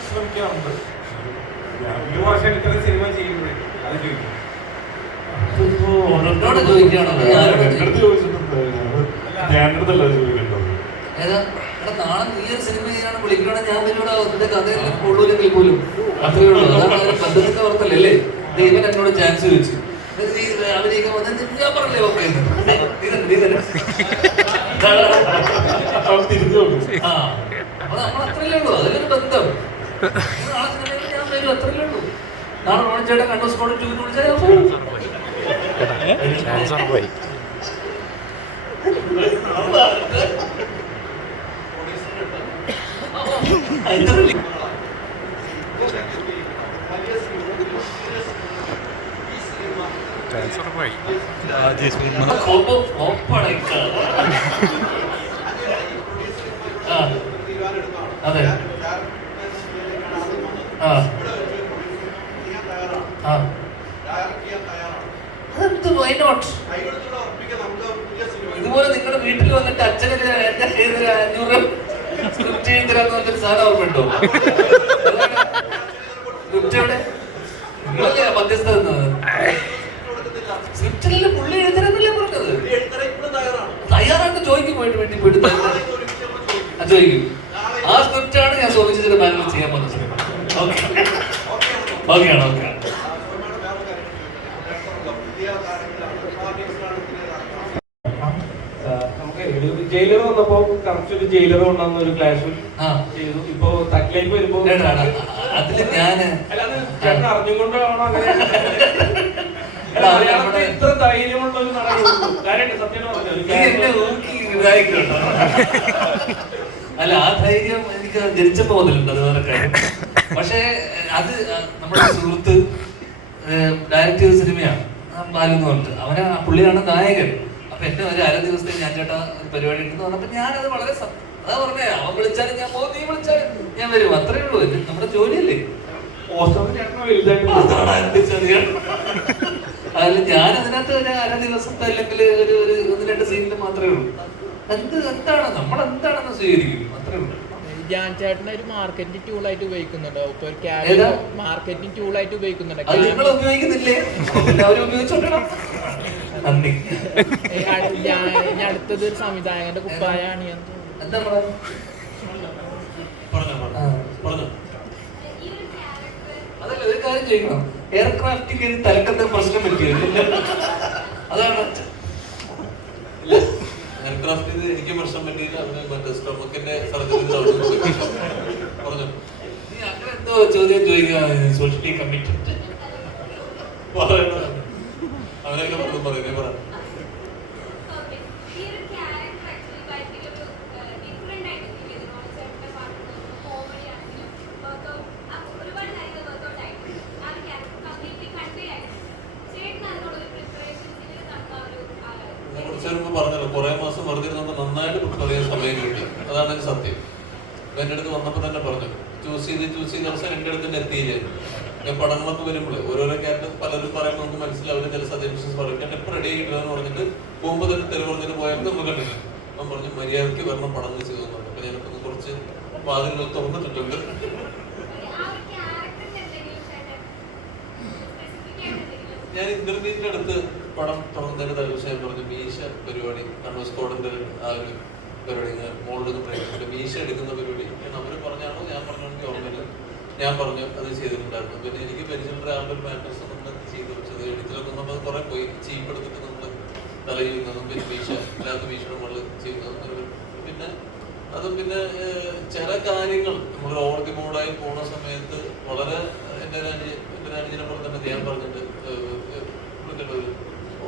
ശ്രമിക്കാറുണ്ട്. ഒരു വർഷം ഇത്ര സിനിമ ചെയ്യുമ്പോഴേ അത് ചോദിക്കും. നാളെ നീ ഒരു സിനിമ ചെയ്യാൻ വിളിക്കണം, ഞാൻ വരുവാ അതിന്റെ കഥയെല്ലാം കൊള്ളൂല്ലെങ്കിൽ പോലും അത്രേ ഉള്ളൂ. അതാണ് ബന്ധത്തിന്റെ ഓർത്തല്ലേ. ദൈവൻ എന്നോട് ചാൻസ് ചോദിച്ചു അഭിനയിക്കാൻ വന്നത് ഞാൻ പറഞ്ഞില്ലേ ഓക്കെ അപ്പൊ നമ്മൾ അത്രയല്ലേ ഉള്ളൂ. അതിലൊരു ബന്ധം. നാളെ സിനിമയിൽ ഞാൻ വരും, അത്രയല്ലേ ഉള്ളൂ. നാളെ റോണിച്ചേട്ടൻ കണ്ണൂർ സ്കോഡ് 2 വിളിച്ചാൽ ഞാൻ പോകും. അതെ ഇതുപോലെ നിങ്ങളുടെ വീട്ടിൽ വന്നിട്ട് അച്ഛനൊരു എന്റെ ചെയ്തൊരു 500 സ്ക്രിപ്റ്റ് എഴുതരാന്ന് പറഞ്ഞൊരു സാധനം ഓർമ്മയുണ്ടോ? സ്ക്രിപ്റ്റ് എവിടെ? നിങ്ങളല്ലേ മധ്യസ്ഥ സ്ക്രിപ്റ്റിലല്ലേ പുള്ളി എഴുതരാന്നല്ലേ പറഞ്ഞത്? തയ്യാറാണെന്ന് ചോദിക്കും പോയിട്ട് വീട്ടിൽ പോയിട്ട് ചോദിക്കും. ആ സ്ക്രിപ്റ്റാണ് ഞാൻ സോമിച്ചിട്ട് ബാങ്കിൽ ചെയ്യാൻ പോകുന്ന സിനിമ. ഓക്കെയാണ് ഓക്കെ. നമുക്ക് ജയിലർ വന്നപ്പോ കറക്റ്റ് ഒരു ജയിലർ കൊണ്ടാകുന്ന ഒരു ക്ലാഷ് ചെയ്തു. ഇപ്പൊ തക്കിലേക്ക് വരുമ്പോ അതില് ഞാന് ചേട്ടൻ അറിഞ്ഞുകൊണ്ടാണോ അങ്ങനെ ഇത്ര ധൈര്യമുള്ള ഒരു നടൻ സത്യം അല്ല, ആ ധൈര്യം എനിക്ക് ജനിച്ചപ്പോ മുതലുണ്ട്. അത് വേറെ കാര്യം. പക്ഷേ അത് നമ്മുടെ സുഹൃത്ത് ഡയറക്റ്റ് ചെയ്ത സിനിമയാണ് ബാലു എന്ന് പറഞ്ഞിട്ട്. പുള്ളിയാണ് നായകൻ. അപ്പൊ എന്നെ ഒരു 1 ദിവസത്തേക്ക് ഞാൻ ചേട്ടാ ഒരു പരിപാടി ഉണ്ടെന്ന് പറഞ്ഞപ്പോ ഞാനത് വളരെ അതാ പറഞ്ഞേ, അവൻ വിളിച്ചാലും ഞാൻ പോകും, നീ വിളിച്ചാലും ഞാൻ വരും. അത്രേ ഉള്ളൂ. നമ്മുടെ ജോലിയല്ലേ. അതിൽ ഞാൻ അതിനകത്ത് ഒരു 1 ദിവസത്തെ അല്ലെങ്കിൽ ഒരു 1-2 സീനിൽ മാത്രമേ ഉള്ളൂ. എന്താണ് നമ്മളെന്താണെന്ന് സ്വീകരിക്കും, അത്രേ ഉള്ളൂ. ധ്യാൻ ചേട്ടനെ ഒരു മാർക്കറ്റിംഗ് ടൂളായിട്ട് ഉപയോഗിക്കുന്നുണ്ടോ? ഇപ്പൊ ഒരു ക്യാരക്ടർ മാർക്കറ്റിംഗ് ടൂളായിട്ട് ഉപയോഗിക്കുന്നുണ്ടോ? അത് നിങ്ങൾ ഉപയോഗിക്കുന്നില്ലേ? അവര് ഉപയോഗിച്ചോണ്ടോ? നന്ദി. ഇനി അടുത്തത് ഒരു സംവിധായകന്റെ കുപ്പായാണ്. എന്താ അതല്ല, ഒരു കാര്യം ചെയ്യണം. എയർക്രാഫ്റ്റിൽ തലക്കത്തെ പ്രശ്നം പറ്റിയില്ല. അതാണ് എയർക്രാഫ്റ്റിൽ എനിക്ക് പ്രശ്നം പറ്റിയില്ല. അവന് മറ്റേ സ്റ്റൊമക്കിന്റെ സർജറി പറഞ്ഞു. നീ അങ്ങനെ എന്തോ ചോദ്യം ചോദിക്കുക. സോഷ്യലി കമ്മിറ്റഡ് അവനൊക്കെ പറയുന്നേ പറ. പറഞ്ഞല്ലോ, കുറെ മാസം വെറുതെ ഇരുന്നപ്പോൾ നന്നായിട്ട് പ്രിപ്പയർ ചെയ്യാൻ സമയം കിട്ടി. അതാണ് സത്യം. എന്റെ അടുത്ത് വന്നപ്പോ തന്നെ പറഞ്ഞു, ചൂസ് ചെയ്ത് അവസാനം എന്റെ അടുത്ത് എത്തിയില്ലേ. പടങ്ങളൊക്കെ വരുമ്പോൾ ഓരോരോ ക്യാരക്ടർ പലരും പറയുമ്പോൾ നമുക്ക് മനസ്സിലാവില്ല, ചില സജഷൻസ് പറയും. ഞാൻ എപ്പോൾ റെഡി ആയിട്ടില്ലെന്ന് പറഞ്ഞിട്ട് പോകുമ്പോൾ തന്നെ തെരുവ് പറഞ്ഞിട്ട് പോയാൽ നമ്മൾ കണ്ടില്ല. അപ്പം പറഞ്ഞു മര്യാദയ്ക്ക് വരണം പടം ചെയ്തു പറഞ്ഞു. അപ്പൊ ഞാനിപ്പോ കുറച്ച് വാതിലുകൾ തുറന്നിട്ടിട്ടുണ്ട്. ഞാൻ ഇന്റർവ്യൂവിന്റെ അടുത്ത് പടം തുറന്നതിന് തലവിഷയം പറഞ്ഞു മീശ പരിപാടി കണ്ണൂർ സ്കോഡിന്റെ ആ ഒരു പരിപാടി മോൾഡ് പ്രേമിച്ചിട്ട് മീശ എടുക്കുന്ന പരിപാടി അവര് പറഞ്ഞാണോ ഞാൻ പറഞ്ഞാണെങ്കിൽ ഓർമ്മയില്ല. ഞാൻ പറഞ്ഞു അത് ചെയ്തിട്ടുണ്ടായിരുന്നു. പിന്നെ എനിക്ക് പരിചയമുള്ള ആ ഒരു മാറ്റേഴ്സ് നമ്മൾ ചെയ്തു വെച്ചത് എഡിറ്റിലൊക്കെ നമ്മൾ കുറെ പോയി ചീപ്പെടുത്തിട്ട് നമ്മൾ തല ചെയ്യുന്നതും പിന്നെ മീശ ഇല്ലാത്ത മീശയുടെ മുകളിൽ ചെയ്യുന്നതും പിന്നെ അതും പിന്നെ ചില കാര്യങ്ങൾ നമ്മൾ ഓവർ ദി മോഡായി പോണ സമയത്ത് വളരെ എൻ്റെ രാജ്യത്തിനെ പോലെ തന്നെ ഞാൻ പറഞ്ഞിട്ട്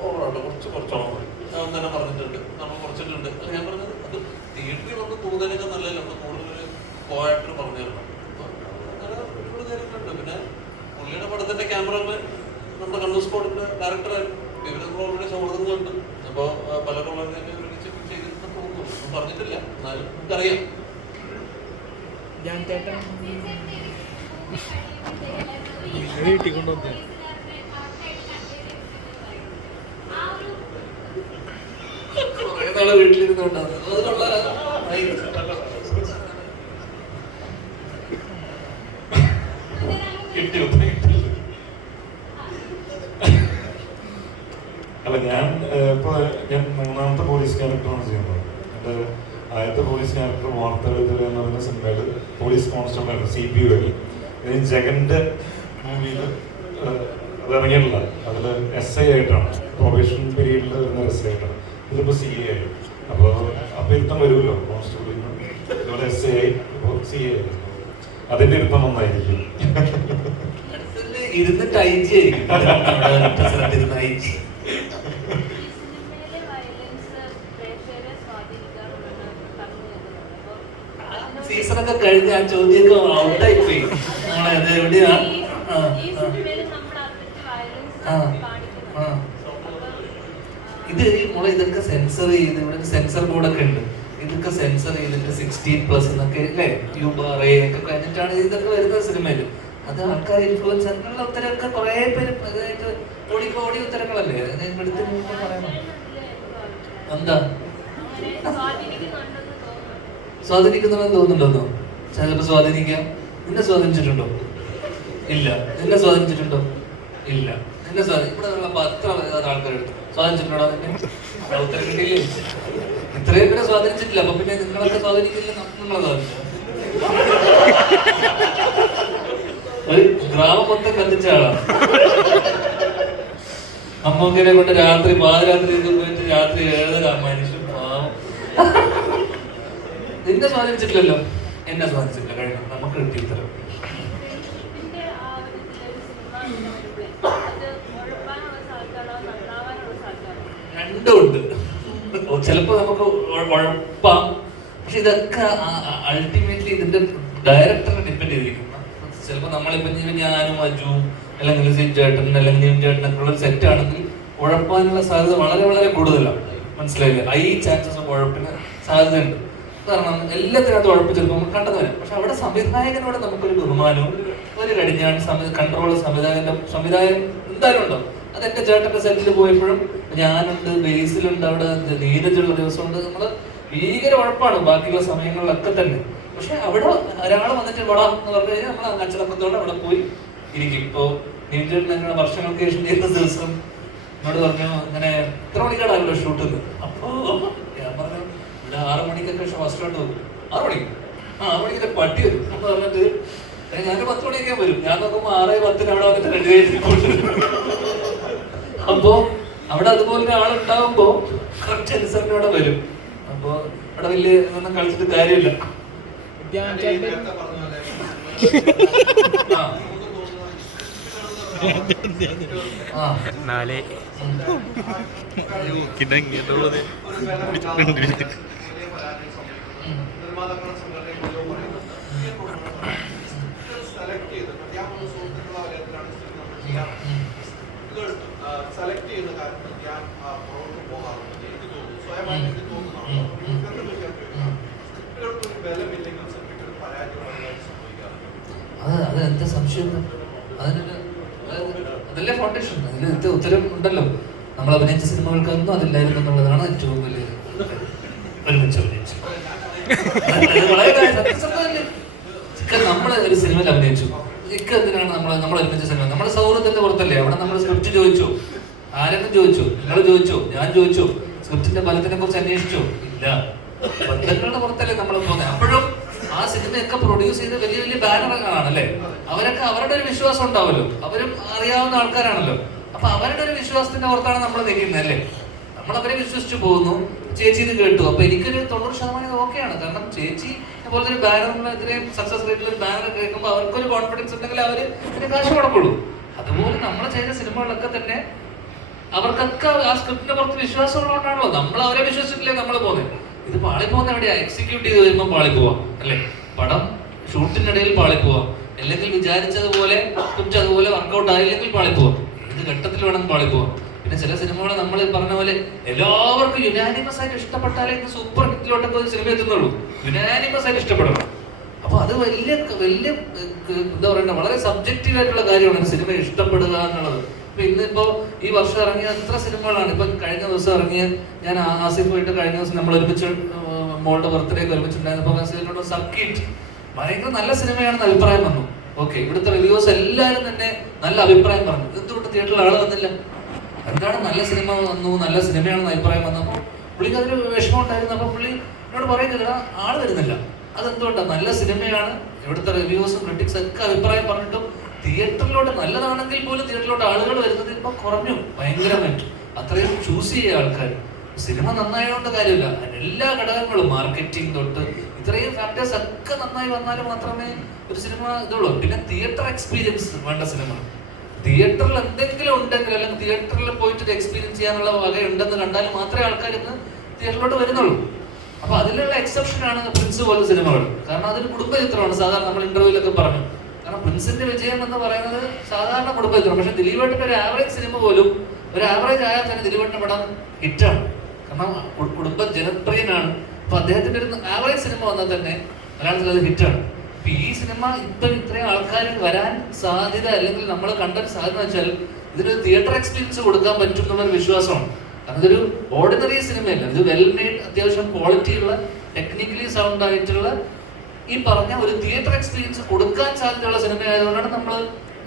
ഓവറാണ് കുറച്ചോളം അവൻ തന്നെ പറഞ്ഞിട്ടുണ്ട്, നമ്മൾ കുറച്ചിട്ടുണ്ട്. അല്ല ഞാൻ പറഞ്ഞത് അത് തിയേറ്ററിൽ വന്ന് തോന്നുന്നതിനൊക്കെ നല്ലതല്ല, നമ്മൾ കൂടുതൽ കോയാക്ടർ പറഞ്ഞു തരണം. അങ്ങനെ ഒരുപാട് കാര്യങ്ങളുണ്ട്. പിന്നെ പുള്ളിയുടെ പടത്തിന്റെ ക്യാമറമാൻ നമ്മുടെ കണ്ണൂർ സ്കോഡിന്റെ ഡയറക്ടറായിരുന്നു. ഇവര് നമ്മൾ ഓൾറെഡി സൗഹൃദങ്ങളുണ്ട്. അപ്പോൾ പലരും വളരെ ചെയ്തിട്ട് തോന്നുന്നു, പറഞ്ഞിട്ടില്ല, എന്നാലും നമുക്കറിയാം. വീട്ടിലിരുന്നോണ്ടാണ് അല്ല ഞാൻ ഞാൻ മൂന്നാമത്തെ പോലീസ് ക്യാരക്ടറാണ് ചെയ്യുന്നത്. എൻ്റെ ആദ്യത്തെ പോലീസ് ക്യാരക്ടർ വാർത്തകൾ എന്ന് പറയുന്ന സിനിമയിൽ പോലീസ് കോൺസ്റ്റബിൾ ആയിരുന്നു, CPO ആയിരുന്നു. ജഗന്റെ മൂവിയിൽ അത് ഇറങ്ങിയിട്ടില്ല. അതിൽ SI ആയിട്ടാണ്, പ്രൊബേഷൻ പീരീഡിൽ വരുന്ന SI ആയിട്ടാണ്. ഇതിലിപ്പോൾ CA ആയി. അപ്പോൾ ഇരുത്തം വരുമല്ലോ കോൺസ്റ്റബിളിൽ നിന്ന്, ഇതുപോലെ SI ആയി, ഇപ്പോൾ CA ആയി. അതിൻ്റെ ഇരുത്തം നന്നായിരിക്കും. ഇരുന്നിട്ട് IG ആയിരിക്കും. സീസണൊക്കെ കഴിഞ്ഞ് ആ ചോദ്യമൊക്കെ ഔട്ടായി പോയി. എവിടെയാ ഇത് മോളെ ഇതൊക്കെ സെൻസർ ചെയ്ത് ഇവിടെ സെൻസർ ബോർഡൊക്കെ ഉണ്ട്. ഇതൊക്കെ സെൻസർ ചെയ്തിട്ട് 16+ എന്നൊക്കെ അല്ലേ URA ഒക്കെ കഴിഞ്ഞിട്ടാണ് ഇതൊക്കെ വരുന്നത് സിനിമയിൽ. അത് ആൾക്കാർ ഇൻഫ്ലുവൻസ് അങ്ങനെയുള്ള ഉത്തരവൊക്കെ കുറെ പേര് ഇതായിട്ട് ഓടി ഉത്തരങ്ങളല്ലേ എടുത്ത് പറയണം. എന്താ സ്വാധീനിക്കുന്നുണ്ടെന്ന് തോന്നുന്നുണ്ടോന്നോ? ചിലപ്പോൾ സ്വാധീനിക്കാം. നിന്നെ സ്വാധീനിച്ചിട്ടുണ്ടോ? ഇല്ല. നിന്നെ സ്വാധീനിച്ചിട്ടുണ്ടോ? ഇല്ല. നിന്നെ ഇവിടെ ഉള്ളപ്പോ അത്ര ആൾക്കാരെടുത്തു സ്വാധീനിച്ചിട്ടുണ്ടോ? നിന്നെ ഉത്തരം കിട്ടിയില്ലേ? ഇത്രയും പേരെ സ്വാധീനിച്ചിട്ടില്ല. അപ്പൊ പിന്നെ നിങ്ങളൊക്കെ സ്വാധീനിക്കില്ല, നമ്മളെ സ്വാധീനിച്ചു. ഒരു ഗ്രാമം മൊത്തം കത്തിച്ച ആളാണ്. അമ്മൂക്കിനെ കൊണ്ട് രാത്രി പാതിരാത്രി പോയിട്ട് രാത്രി 7:30 മനുഷ്യൻ പാവം. നിന്നെ സ്വാധീനിച്ചിട്ടില്ലല്ലോ, എന്നെ സ്വാധീനിച്ചിട്ടില്ല. കഴിഞ്ഞു, നമുക്ക് കിട്ടിയ ഉത്തരം. രണ്ടും ഉണ്ട്. ചിലപ്പോ നമുക്ക് ഉഴപ്പാം, പക്ഷെ ഇതൊക്കെ അൾട്ടിമേറ്റ്ലി ഇതിന്റെ ഡയറക്ടറെ ഡിപ്പെൻഡ് ചെയ്തിരിക്കും. ചിലപ്പോ നമ്മളിപ്പോ ഞാനും അജുവും അല്ലെങ്കിൽ സിജേട്ടൻ അല്ലെങ്കിൽ നിവിൻചേട്ടനൊക്കെ ഉള്ള സെറ്റ് ആണെങ്കിൽ ഉഴപ്പാനുള്ള സാധ്യത വളരെ വളരെ കൂടുതലാണ്. മനസ്സിലായില്ലേ? ഈ ചാൻസസ് ഉഴപ്പിന് സാധ്യതയുണ്ട്. കാരണം എല്ലാത്തിനകത്ത് ഉഴപ്പ് ചിലപ്പോൾ നമുക്ക് കണ്ടെന്ന് വരാം. പക്ഷെ അവിടെ സംവിധായകനോട് നമുക്കൊരു ബഹുമാനവും ഒരു കടിഞ്ഞാണ് കൺട്രോൾ സംവിധായകൻ എന്തായാലും ഉണ്ടാവും. അത് എന്റെ ചേട്ടന്റെ സെറ്റിൽ പോയപ്പോഴും ഞാനുണ്ട്, ബേസിലുണ്ട്, അവിടെ നീരജുള്ള ദിവസമുണ്ട്. നമ്മള് ഭീകര ഉഴപ്പാണ് ബാക്കിയുള്ള സമയങ്ങളിലൊക്കെ തന്നെ. പക്ഷെ അവിടെ ഒരാൾ വന്നിട്ട് വടാ എന്ന് പറഞ്ഞു കഴിഞ്ഞാൽ നമ്മൾ അച്ചടക്കത്തോടെ അവിടെ പോയി ഇരിക്കും. ഇപ്പോ നീരജ് ഞങ്ങൾ വർഷങ്ങൾക്ക് ശേഷം ചെയ്യുന്ന ദിവസം എന്നോട് പറഞ്ഞു അങ്ങനെ എത്ര മണിക്കാണല്ലോ ഷൂട്ട്. അപ്പോ ഞാൻ പറഞ്ഞു ഇവിടെ 6 മണിക്കൊക്കെ ഫസ്റ്റ് ഷോട്ട് പോകും. 6 മണിക്ക് 6 മണിക്ക് പട്ടി വരും എന്ന് പറഞ്ഞിട്ട് ഞാൻ 10 മണിയൊക്കെ വരും. ഞാൻ നോക്കുമ്പോൾ 6:10 അവിടെ വന്നിട്ട് റെഡി ആയിട്ട്. അപ്പോ അവിടെ അതുപോലെ ആളുണ്ടാവുമ്പോ കറക്റ്റ് അനുസരണയോടെ വരും. അപ്പോ അവിടെ വലിയ ഒന്നും കളിച്ചിട്ട് കാര്യമില്ല. സെലക്ട് ചെയ്യുന്ന കാര്യത്തിൽ ഞാൻ പുറത്ത് പോകാറുണ്ട്. എനിക്ക് തോന്നുന്നു സ്വയമായിട്ട് എനിക്ക് തോന്നുന്നതാണ് ബലമില്ലെങ്കിൽ ഒരു പരാജയം സംഭവിക്കാറുണ്ട്. അതെന്താ സംശയം? അതല്ലേ ഫൗണ്ടേഷൻ. അതിന് ഉത്തരം ഉണ്ടല്ലോ. നമ്മൾ അഭിനയിച്ച സിനിമകൾക്കൊന്നും അതില്ലായിരുന്നു എന്നുള്ളതാണ് ഏറ്റവും വലിയ ഒരുമിച്ച് അഭിനയിച്ചു. നമ്മൾ ഒരു സിനിമയിൽ അഭിനയിച്ചു. എന്തിനാണ് നമ്മൾ ഒരുമിച്ച സിനിമ? നമ്മുടെ സൗഹൃദത്തിന്റെ പുറത്തല്ലേ? അവിടെ നമ്മൾ സ്ക്രിപ്റ്റ് ചോദിച്ചു, ആരെങ്കിലും ചോദിച്ചു, നിങ്ങൾ ചോദിച്ചു, ഞാൻ ചോദിച്ചു, സ്ക്രിപ്റ്റിന്റെ ഫലത്തിനെ കുറിച്ച് അന്വേഷിച്ചു? ഇല്ല. ബന്ധങ്ങളുടെ പുറത്തല്ലേ നമ്മൾ പോകുന്നത്. അപ്പോഴും ആ സിനിമയൊക്കെ പ്രൊഡ്യൂസ് ചെയ്ത് വലിയ വലിയ ബാനറുകളാണല്ലേ. അവരൊക്കെ അവരുടെ ഒരു വിശ്വാസം ഉണ്ടാവുമല്ലോ, അവരും അറിയാവുന്ന ആൾക്കാരാണല്ലോ. അപ്പൊ അവരുടെ ഒരു വിശ്വാസത്തിന്റെ പുറത്താണ് നമ്മൾ നിൽക്കുന്നത് അല്ലേ. നമ്മൾ അവരെ വിശ്വസിച്ച് പോകുന്നു. ചേച്ചി ഇത് കേട്ടു, അപ്പൊ എനിക്കൊരു 90% ഓക്കെയാണ്. കാരണം ചേച്ചി അതുപോലെ ഒരു ബാനറിനെതിരെ സക്സസ് റേറ്റിൽ ഒരു ബാനർ കേൾക്കുമ്പോൾ അവർക്കൊരു കോൺഫിഡൻസ് ഉണ്ടെങ്കിൽ അവര് ഇതിന് കാശ് കൊടുക്കുള്ളൂ. അതുപോലെ നമ്മൾ ചെയ്ത സിനിമകളിലൊക്കെ തന്നെ അവർക്കൊക്കെ ആ സ്ക്രിപ്റ്റിന്റെ പുറത്ത് വിശ്വാസം ഉള്ളതുകൊണ്ടാണല്ലോ നമ്മൾ അവരെ വിശ്വസിച്ചിട്ടില്ലേ നമ്മൾ പോകുന്നത്. ഇത് പാളിപ്പോകുന്ന എവിടെയാ? എക്സിക്യൂട്ട് ചെയ്ത് വരുമ്പോൾ പാളിപ്പോവാം അല്ലെ. പടം ഷൂട്ടിനിടയിൽ പാളിപ്പോവാം, അല്ലെങ്കിൽ വിചാരിച്ചതുപോലെ സ്ക്രിപ്റ്റ് അതുപോലെ വർക്കൗട്ട് ആയില്ലെങ്കിൽ പാളിപ്പോവാം. ഏത് ഘട്ടത്തിൽ വേണം പാളിപ്പോവാം. പിന്നെ ചില സിനിമകൾ നമ്മൾ പറഞ്ഞ പോലെ എല്ലാവർക്കും യുനാനിമസ് ആയിട്ട് ഇഷ്ടപ്പെട്ടാലേ ഇത് സൂപ്പർ ഹിറ്റിലോട്ടൊക്കെ ഒരു സിനിമ എത്തുന്നുള്ളൂ. യുനാനിമസ് ആയിട്ട് ഇഷ്ടപ്പെടണം. അപ്പൊ അത് വലിയ വലിയ എന്താ പറയണ്ട, വളരെ സബ്ജക്റ്റീവ് ആയിട്ടുള്ള കാര്യമാണ് ഒരു സിനിമ ഇഷ്ടപ്പെടുക എന്നുള്ളത്. ഇപ്പൊ ഇന്നിപ്പോ ഈ വർഷം ഇറങ്ങിയ എത്ര സിനിമകളാണ്. ഇപ്പൊ കഴിഞ്ഞ ദിവസം ഇറങ്ങിയ, ഞാൻ ആസിഫായിട്ട് കഴിഞ്ഞ ദിവസം നമ്മൾ ഒരുമിച്ച് മോളുടെ ബർത്ത്ഡേക്ക് ഒരുമിച്ചുണ്ടായിരുന്നപ്പോൾ സർക്കിറ്റ് ഭയങ്കര നല്ല സിനിമയാണെന്ന് അഭിപ്രായം വന്നു. ഓക്കെ, ഇവിടുത്തെ റിവ്യൂസ് എല്ലാവരും തന്നെ നല്ല അഭിപ്രായം പറഞ്ഞു. എന്തുകൊണ്ട് തിയേറ്ററിൽ ആള് വന്നില്ല? എന്താണ് നല്ല സിനിമ വന്നു, നല്ല സിനിമയാണെന്ന് അഭിപ്രായം വന്നപ്പോൾ പുള്ളിക്ക് അതൊരു വിഷമം ഉണ്ടായിരുന്നു. അപ്പൊ പുള്ളി എന്നോട് പറയുന്നില്ല, ആള് വരുന്നില്ല. അതെന്തുകൊണ്ടാണ്? നല്ല സിനിമയാണ്, ഇവിടുത്തെ റിവ്യൂസും ക്രിറ്റിക്സ് ഒക്കെ അഭിപ്രായം പറഞ്ഞിട്ടും തിയേറ്ററിലോട്ട് നല്ലതാണെങ്കിൽ പോലും തിയേറ്ററിലോട്ട് ആളുകൾ വരുന്നത് ഇപ്പൊ കുറഞ്ഞു ഭയങ്കരമായിട്ട്. അത്രയും ചൂസ് ചെയ്യുക ആൾക്കാർ. സിനിമ നന്നായതുകൊണ്ട് കാര്യമില്ല, എല്ലാ ഘടകങ്ങളും മാർക്കറ്റിംഗ് തൊട്ട് ഇത്രയും ഫാക്ടേഴ്സ് ഒക്കെ നന്നായി വന്നാൽ മാത്രമേ ഒരു സിനിമ ഇതുള്ളൂ. പിന്നെ തിയേറ്റർ എക്സ്പീരിയൻസ് വേണ്ട സിനിമ. തിയേറ്ററിൽ എന്തെങ്കിലും ഉണ്ടെങ്കിൽ, അല്ലെങ്കിൽ തിയേറ്ററിൽ പോയിട്ട് എക്സ്പീരിയൻസ് ചെയ്യാനുള്ള വകയുണ്ടെന്ന് കണ്ടാൽ മാത്രമേ ആൾക്കാർ ഇന്ന് തിയേറ്ററിലോട്ട് വരുന്നുള്ളൂ. അപ്പൊ അതിലുള്ള എക്സെപ്ഷനാണ് പ്രിൻസ് പോലുള്ള സിനിമകൾ. കാരണം അതൊരു കുടുംബ ചിത്രമാണ്. സാധാരണ നമ്മൾ ഇന്റർവ്യൂലൊക്കെ പറഞ്ഞു, കാരണം പ്രിൻസിന്റെ വിജയം എന്ന് പറയുന്നത് സാധാരണ കുടുംബ ചിത്രം. പക്ഷെ ദിലീപേട്ടന്റെ ഒരു ആവറേജ് സിനിമ പോലും, ഒരു ആവറേജ് ആയാൽ തന്നെ ദിലീപേട്ടന്റെ പടം ഹിറ്റാണ്. കാരണം കുടുംബ ജനപ്രിയനാണ്. അപ്പൊ അദ്ദേഹത്തിന്റെ ഒരു ആവറേജ് സിനിമ വന്നാൽ തന്നെ മലയാളത്തിൽ അത് ഹിറ്റാണ്. അപ്പൊ ഈ സിനിമ ഇപ്പൊ ഇത്രയും ആൾക്കാർ വരാൻ സാധ്യത, അല്ലെങ്കിൽ നമ്മൾ കണ്ടൊരു സാധ്യത വെച്ചാൽ ഇതിന് തിയേറ്റർ എക്സ്പീരിയൻസ് കൊടുക്കാൻ പറ്റും എന്നുള്ളൊരു വിശ്വാസമാണ്. കാരണം ഇതൊരു ഓർഡിനറി സിനിമയല്ല, ഇത് വെൽ മെയ്ഡ്, അത്യാവശ്യം ക്വാളിറ്റി ഉള്ള, ടെക്നിക്കലി സൗണ്ട് ആയിട്ടുള്ള, ഈ പറഞ്ഞ ഒരു തിയേറ്റർ എക്സ്പീരിയൻസ് കൊടുക്കാൻ സാധ്യതയുള്ള സിനിമ ആയതുകൊണ്ടാണ് നമ്മൾ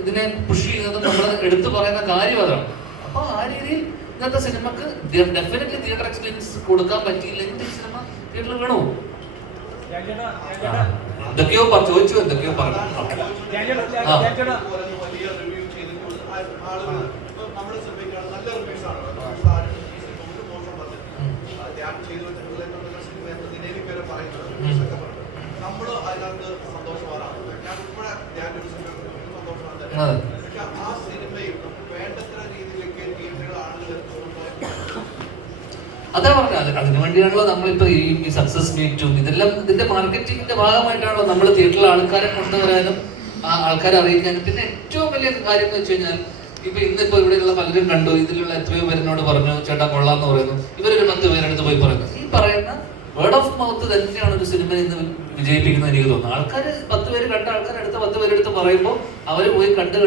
ഇതിനെ പുഷ് ചെയ്യുന്നത്, നമ്മൾ എടുത്തു പറയുന്ന കാര്യം അതാണ്. അപ്പൊ ആ രീതിയിൽ ഇന്നത്തെ സിനിമക്ക് ഡെഫിനറ്റ്ലി തിയേറ്റർ എക്സ്പീരിയൻസ് കൊടുക്കാൻ പറ്റിയില്ലെങ്കിൽ സിനിമ തിയേറ്ററിൽ വേണോ? എന്തൊക്കെയോ ചോദിച്ചു, എന്തൊക്കെയോ പറഞ്ഞു. വലിയ റിവ്യൂ ചെയ്തിട്ട് ആളുകൾ നമ്മുടെ സിനിമയ്ക്കാണ് നല്ല റിവ്യൂസ് ആണ്. ഞാൻ ചെയ്തു വെച്ചിട്ടുള്ള സിനിമ നിലയിലേക്ക് വരെ പറയുന്നത് നമ്മൾ അതിനകത്ത് സന്തോഷവാനാണ്. ഞാൻ ഉൾപ്പെടെ ഞാനൊരു സന്തോഷമാണ് തന്നെ. പക്ഷെ ആ സിനിമയിൽ നമുക്ക് വേണ്ടത്ര രീതിയിലേക്ക് തിയേറ്ററുകൾ ആളുകൾ അതാ പറഞ്ഞത്. അതിനു വേണ്ടിയാണല്ലോ നമ്മളിപ്പോ ഈ സക്സസ് മീറ്റും ഇതെല്ലാം ഇതിന്റെ മാർക്കറ്റിംഗിന്റെ ഭാഗമായിട്ടാണല്ലോ നമ്മൾ തിയേറ്ററിൽ ആൾക്കാരെ കൊണ്ടുവരാനും ആൾക്കാരെ അറിയിക്കാനും. പിന്നെ ഏറ്റവും വലിയ കാര്യം എന്ന് വെച്ച് കഴിഞ്ഞാൽ, ഇപ്പൊ ഇന്നിപ്പോ ഇവിടെയുള്ള പലരും കണ്ടു, ഇതിലുള്ള എത്രയോ പേരിനോട് പറഞ്ഞു ചേട്ടാ കൊള്ളാന്ന് പറയുന്നു. ഇവരൊരു 10 പേരെടുത്ത് പോയി പറയുന്നു. ഈ പറയുന്ന വേർഡ് ഓഫ് മൗത്ത് തന്നെയാണ് ഒരു സിനിമ ഇന്ന് വിജയിപ്പിക്കുന്നത് എനിക്ക് തോന്നുന്നു. ആൾക്കാർ 10 പേര് കണ്ട ആൾക്കാർ അടുത്ത 10 പേരെടുത്ത് പറയുമ്പോൾ അവർ പോയി കണ്ട്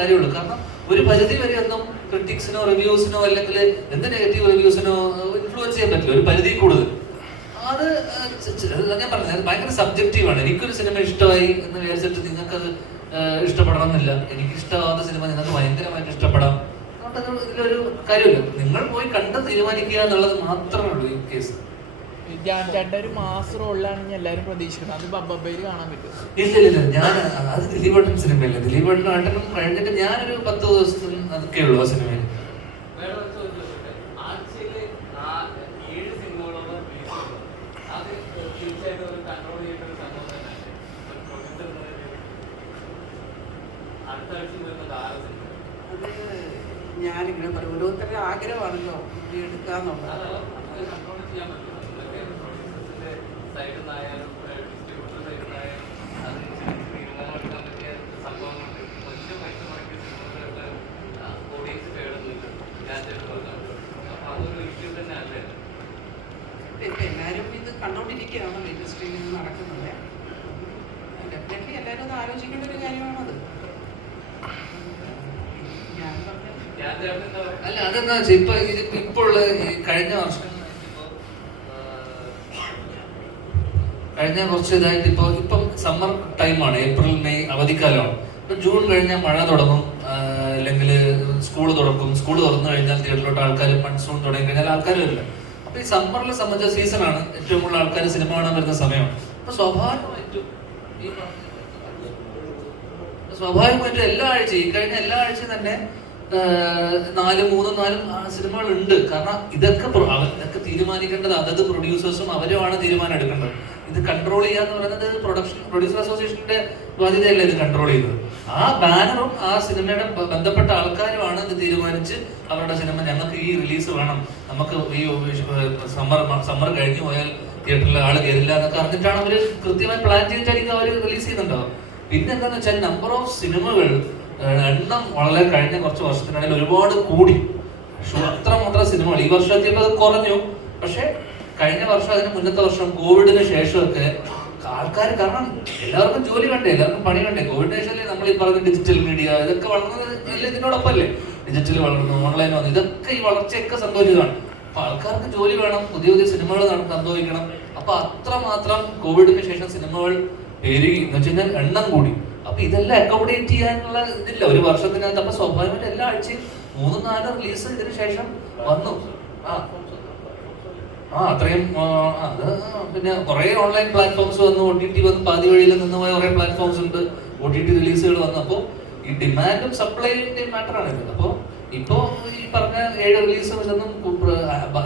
കാര്യമുള്ളൂ. കാരണം ഒരു പരിധി വരെ ഒന്നും ക്രിറ്റിക്സിനോ റിവ്യൂസിനോ അല്ലെങ്കിൽ എന്ത് നെഗറ്റീവ് റിവ്യൂസിനോ ഇൻഫ്ലുവൻസ് ചെയ്യാൻ പറ്റില്ല. ഒരു പരിധി കൂടുതൽ അത് ഞാൻ പറഞ്ഞത് ഭയങ്കര സബ്ജക്റ്റീവാണ്. എനിക്കൊരു സിനിമ ഇഷ്ടമായി എന്ന് വിചാരിച്ചിട്ട് നിങ്ങൾക്കത് ഇഷ്ടപ്പെടണം എന്നില്ല. എനിക്ക് ഇഷ്ടമാവാത്ത സിനിമ നിങ്ങൾക്ക് ഭയങ്കരമായിട്ട് ഇഷ്ടപ്പെടാം. അതുകൊണ്ട് ഇതിലൊരു കാര്യമില്ല. നിങ്ങൾ പോയി കണ്ട് തീരുമാനിക്കുക എന്നുള്ളത് മാത്രമേ ഉള്ളൂ ഈ കേസ്. ധ്യാൻ ചേട്ടൻ ഒരു മാസ് റോളിലാണെങ്കിൽ എല്ലാവരും പ്രതീക്ഷിക്കണം. അത് ബബ്ബയിൽ കാണാൻ പറ്റും. ഇല്ല, ഞാൻ അത് ദിലീപേട്ടൻ സിനിമയല്ല. ദിലീപേട്ടനും ആട്ടനും കഴിഞ്ഞിട്ട് ഞാനൊരു 10 ദിവസം അതൊക്കെ ഉള്ളൂ ആ സിനിമയിൽ. ഞാനിങ്ങനെ പറയും, ഓരോരുത്തരുടെ ആഗ്രഹമാണല്ലോ എടുക്കാന്നുള്ളത്. എല്ലാവരും ഇത് കണ്ടോണ്ടിരിക്കുകയാണ് ഇൻഡസ്ട്രിയിൽ നിന്ന് നടക്കുന്നത്. ഡെഫിനറ്റ്ലി എല്ലാവരും ഒന്ന് ആലോചിക്കേണ്ട ഒരു കാര്യമാണത്. അല്ല അതെന്താ വെച്ചാൽ ഇപ്പൊ ഉള്ള ഈ കഴിഞ്ഞ വർഷം കഴിഞ്ഞ കുറച്ച് ഇതായിട്ട് ഇപ്പം സമ്മർ ടൈമാണ്, ഏപ്രിൽ മെയ് അവധിക്കാലമാണ്. ഇപ്പൊ ജൂൺ കഴിഞ്ഞാൽ മഴ തുടങ്ങും, അല്ലെങ്കിൽ സ്കൂൾ തുറക്കും. സ്കൂൾ തുറന്നു കഴിഞ്ഞാൽ തിയേറ്ററിലോട്ട് ആൾക്കാർ, മൺസൂൺ തുടങ്ങി കഴിഞ്ഞാൽ ആൾക്കാർ വരില്ല. അപ്പൊ ഈ സമ്മറിലെ സംബന്ധിച്ച സീസണാണ് ഏറ്റവും കൂടുതൽ ആൾക്കാർ സിനിമ കാണാൻ വരുന്ന സമയമാണ്. അപ്പൊ സ്വാഭാവികമായിട്ടും എല്ലാ ആഴ്ചയും കഴിഞ്ഞ എല്ലാ ആഴ്ചയും തന്നെ 4 സിനിമകൾ ഉണ്ട്. കാരണം ഇതൊക്കെ തീരുമാനിക്കേണ്ടത് അതത് പ്രൊഡ്യൂസേഴ്സും അവരുമാണ് തീരുമാനം എടുക്കേണ്ടത്. ഇത് കൺട്രോൾ ചെയ്യാന്ന് പറയുന്നത് പ്രൊഡ്യൂസർ അസോസിയേഷന്റെ ബാധ്യതയല്ല ഇത് കൺട്രോൾ ചെയ്യുന്നത്. ആ ബാനറും ആ സിനിമയുടെ ബന്ധപ്പെട്ട ആൾക്കാരുമാണ് ഇത് തീരുമാനിച്ച് അവരുടെ സിനിമ ഞങ്ങൾക്ക് ഈ റിലീസ് വേണം, നമുക്ക് ഈ സമ്മർ കഴിഞ്ഞു പോയാൽ തിയേറ്ററിൽ ആള് കയറില്ല എന്നൊക്കെ അറിഞ്ഞിട്ടാണ് അവര് കൃത്യമായി പ്ലാൻ ചെയ്തിട്ടായിരിക്കും അവർ റിലീസ് ചെയ്യുന്നുണ്ടാവും. പിന്നെ എന്താന്ന് വെച്ചാൽ നമ്പർ ഓഫ് സിനിമകൾ എണ്ണം വളരെ കഴിഞ്ഞ കുറച്ച് വർഷത്തിനിടയിൽ ഒരുപാട് കൂടി. അത്രമാത്രം സിനിമകൾ ഈ വർഷം എത്തിയപ്പോൾ അത് കുറഞ്ഞു. പക്ഷെ കഴിഞ്ഞ വർഷം, അതിന് മുന്നത്തെ വർഷം, കോവിഡിന് ശേഷമൊക്കെ ആൾക്കാർ, കാരണം എല്ലാവർക്കും ജോലി വേണ്ടേ, എല്ലാവർക്കും പണി വേണ്ടേ. കോവിഡിന് ശേഷമല്ലേ നമ്മൾ ഈ പറഞ്ഞ ഡിജിറ്റൽ മീഡിയ ഇതൊക്കെ വളർന്നത്, അല്ലേ ഇതിനോടൊപ്പമല്ലേ ഡിജിറ്റൽ വളർന്നു, ഓൺലൈൻ വന്നു, ഇതൊക്കെ ഈ വളർച്ചയൊക്കെ സംഭവിച്ചതാണ്. അപ്പൊ ആൾക്കാർക്ക് ജോലി വേണം, പുതിയ പുതിയ സിനിമകൾ സംഭവിക്കണം. അപ്പൊ അത്രമാത്രം കോവിഡിന് ശേഷം സിനിമകൾ പെരുകി എന്ന് വെച്ച് കഴിഞ്ഞാൽ എണ്ണം കൂടി. അപ്പൊ ഇതെല്ലാം അക്കോമഡേറ്റ് ചെയ്യാനുള്ള ഇതില്ല ഒരു വർഷത്തിനകത്ത്. അപ്പൊ സ്വാഭാവികമായിട്ട് എല്ലാ ആഴ്ചയും 3-4 റിലീസ് ഇതിന് ശേഷം വന്നു. അത്രയും അത് പിന്നെ കുറെ ഓൺലൈൻ പ്ലാറ്റ്ഫോംസ് വന്നു, OTT വന്നു, പാതി വഴിയിൽ നിന്ന് പോയ കുറെ പ്ലാറ്റ്ഫോംസ് ഉണ്ട്, OTT റിലീസുകൾ വന്നു. അപ്പോൾ ഈ ഡിമാൻഡും സപ്ലൈന്റെ മാറ്ററാണ് ഇത്. അപ്പോൾ ഇപ്പോ ഈ പറഞ്ഞ 7 റിലീസും ഇതൊന്നും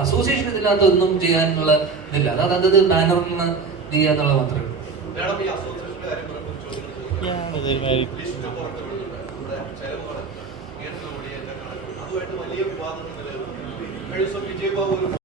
അസോസിയേഷൻ ഇതിനകത്തൊന്നും ചെയ്യാനുള്ള ഇതില്ല. അതത് ബാനറിന് ചെയ്യാന്നുള്ളത് മാത്രമേ ഉള്ളൂ. മാഡം, ഈ അസോസിയേഷന്റെ കാര്യം പറയുമ്പോൾ ചോദിക്കുന്നത് ലിസ്റ്റ് പുറത്തുവിടുന്നുണ്ട്, ചെലവ് അതുമായിട്ട് വലിയ വിവാദങ്ങൾ നിലനിൽക്കുന്നു. കഴിഞ്ഞ ദിവസം വിജയ് ബാബു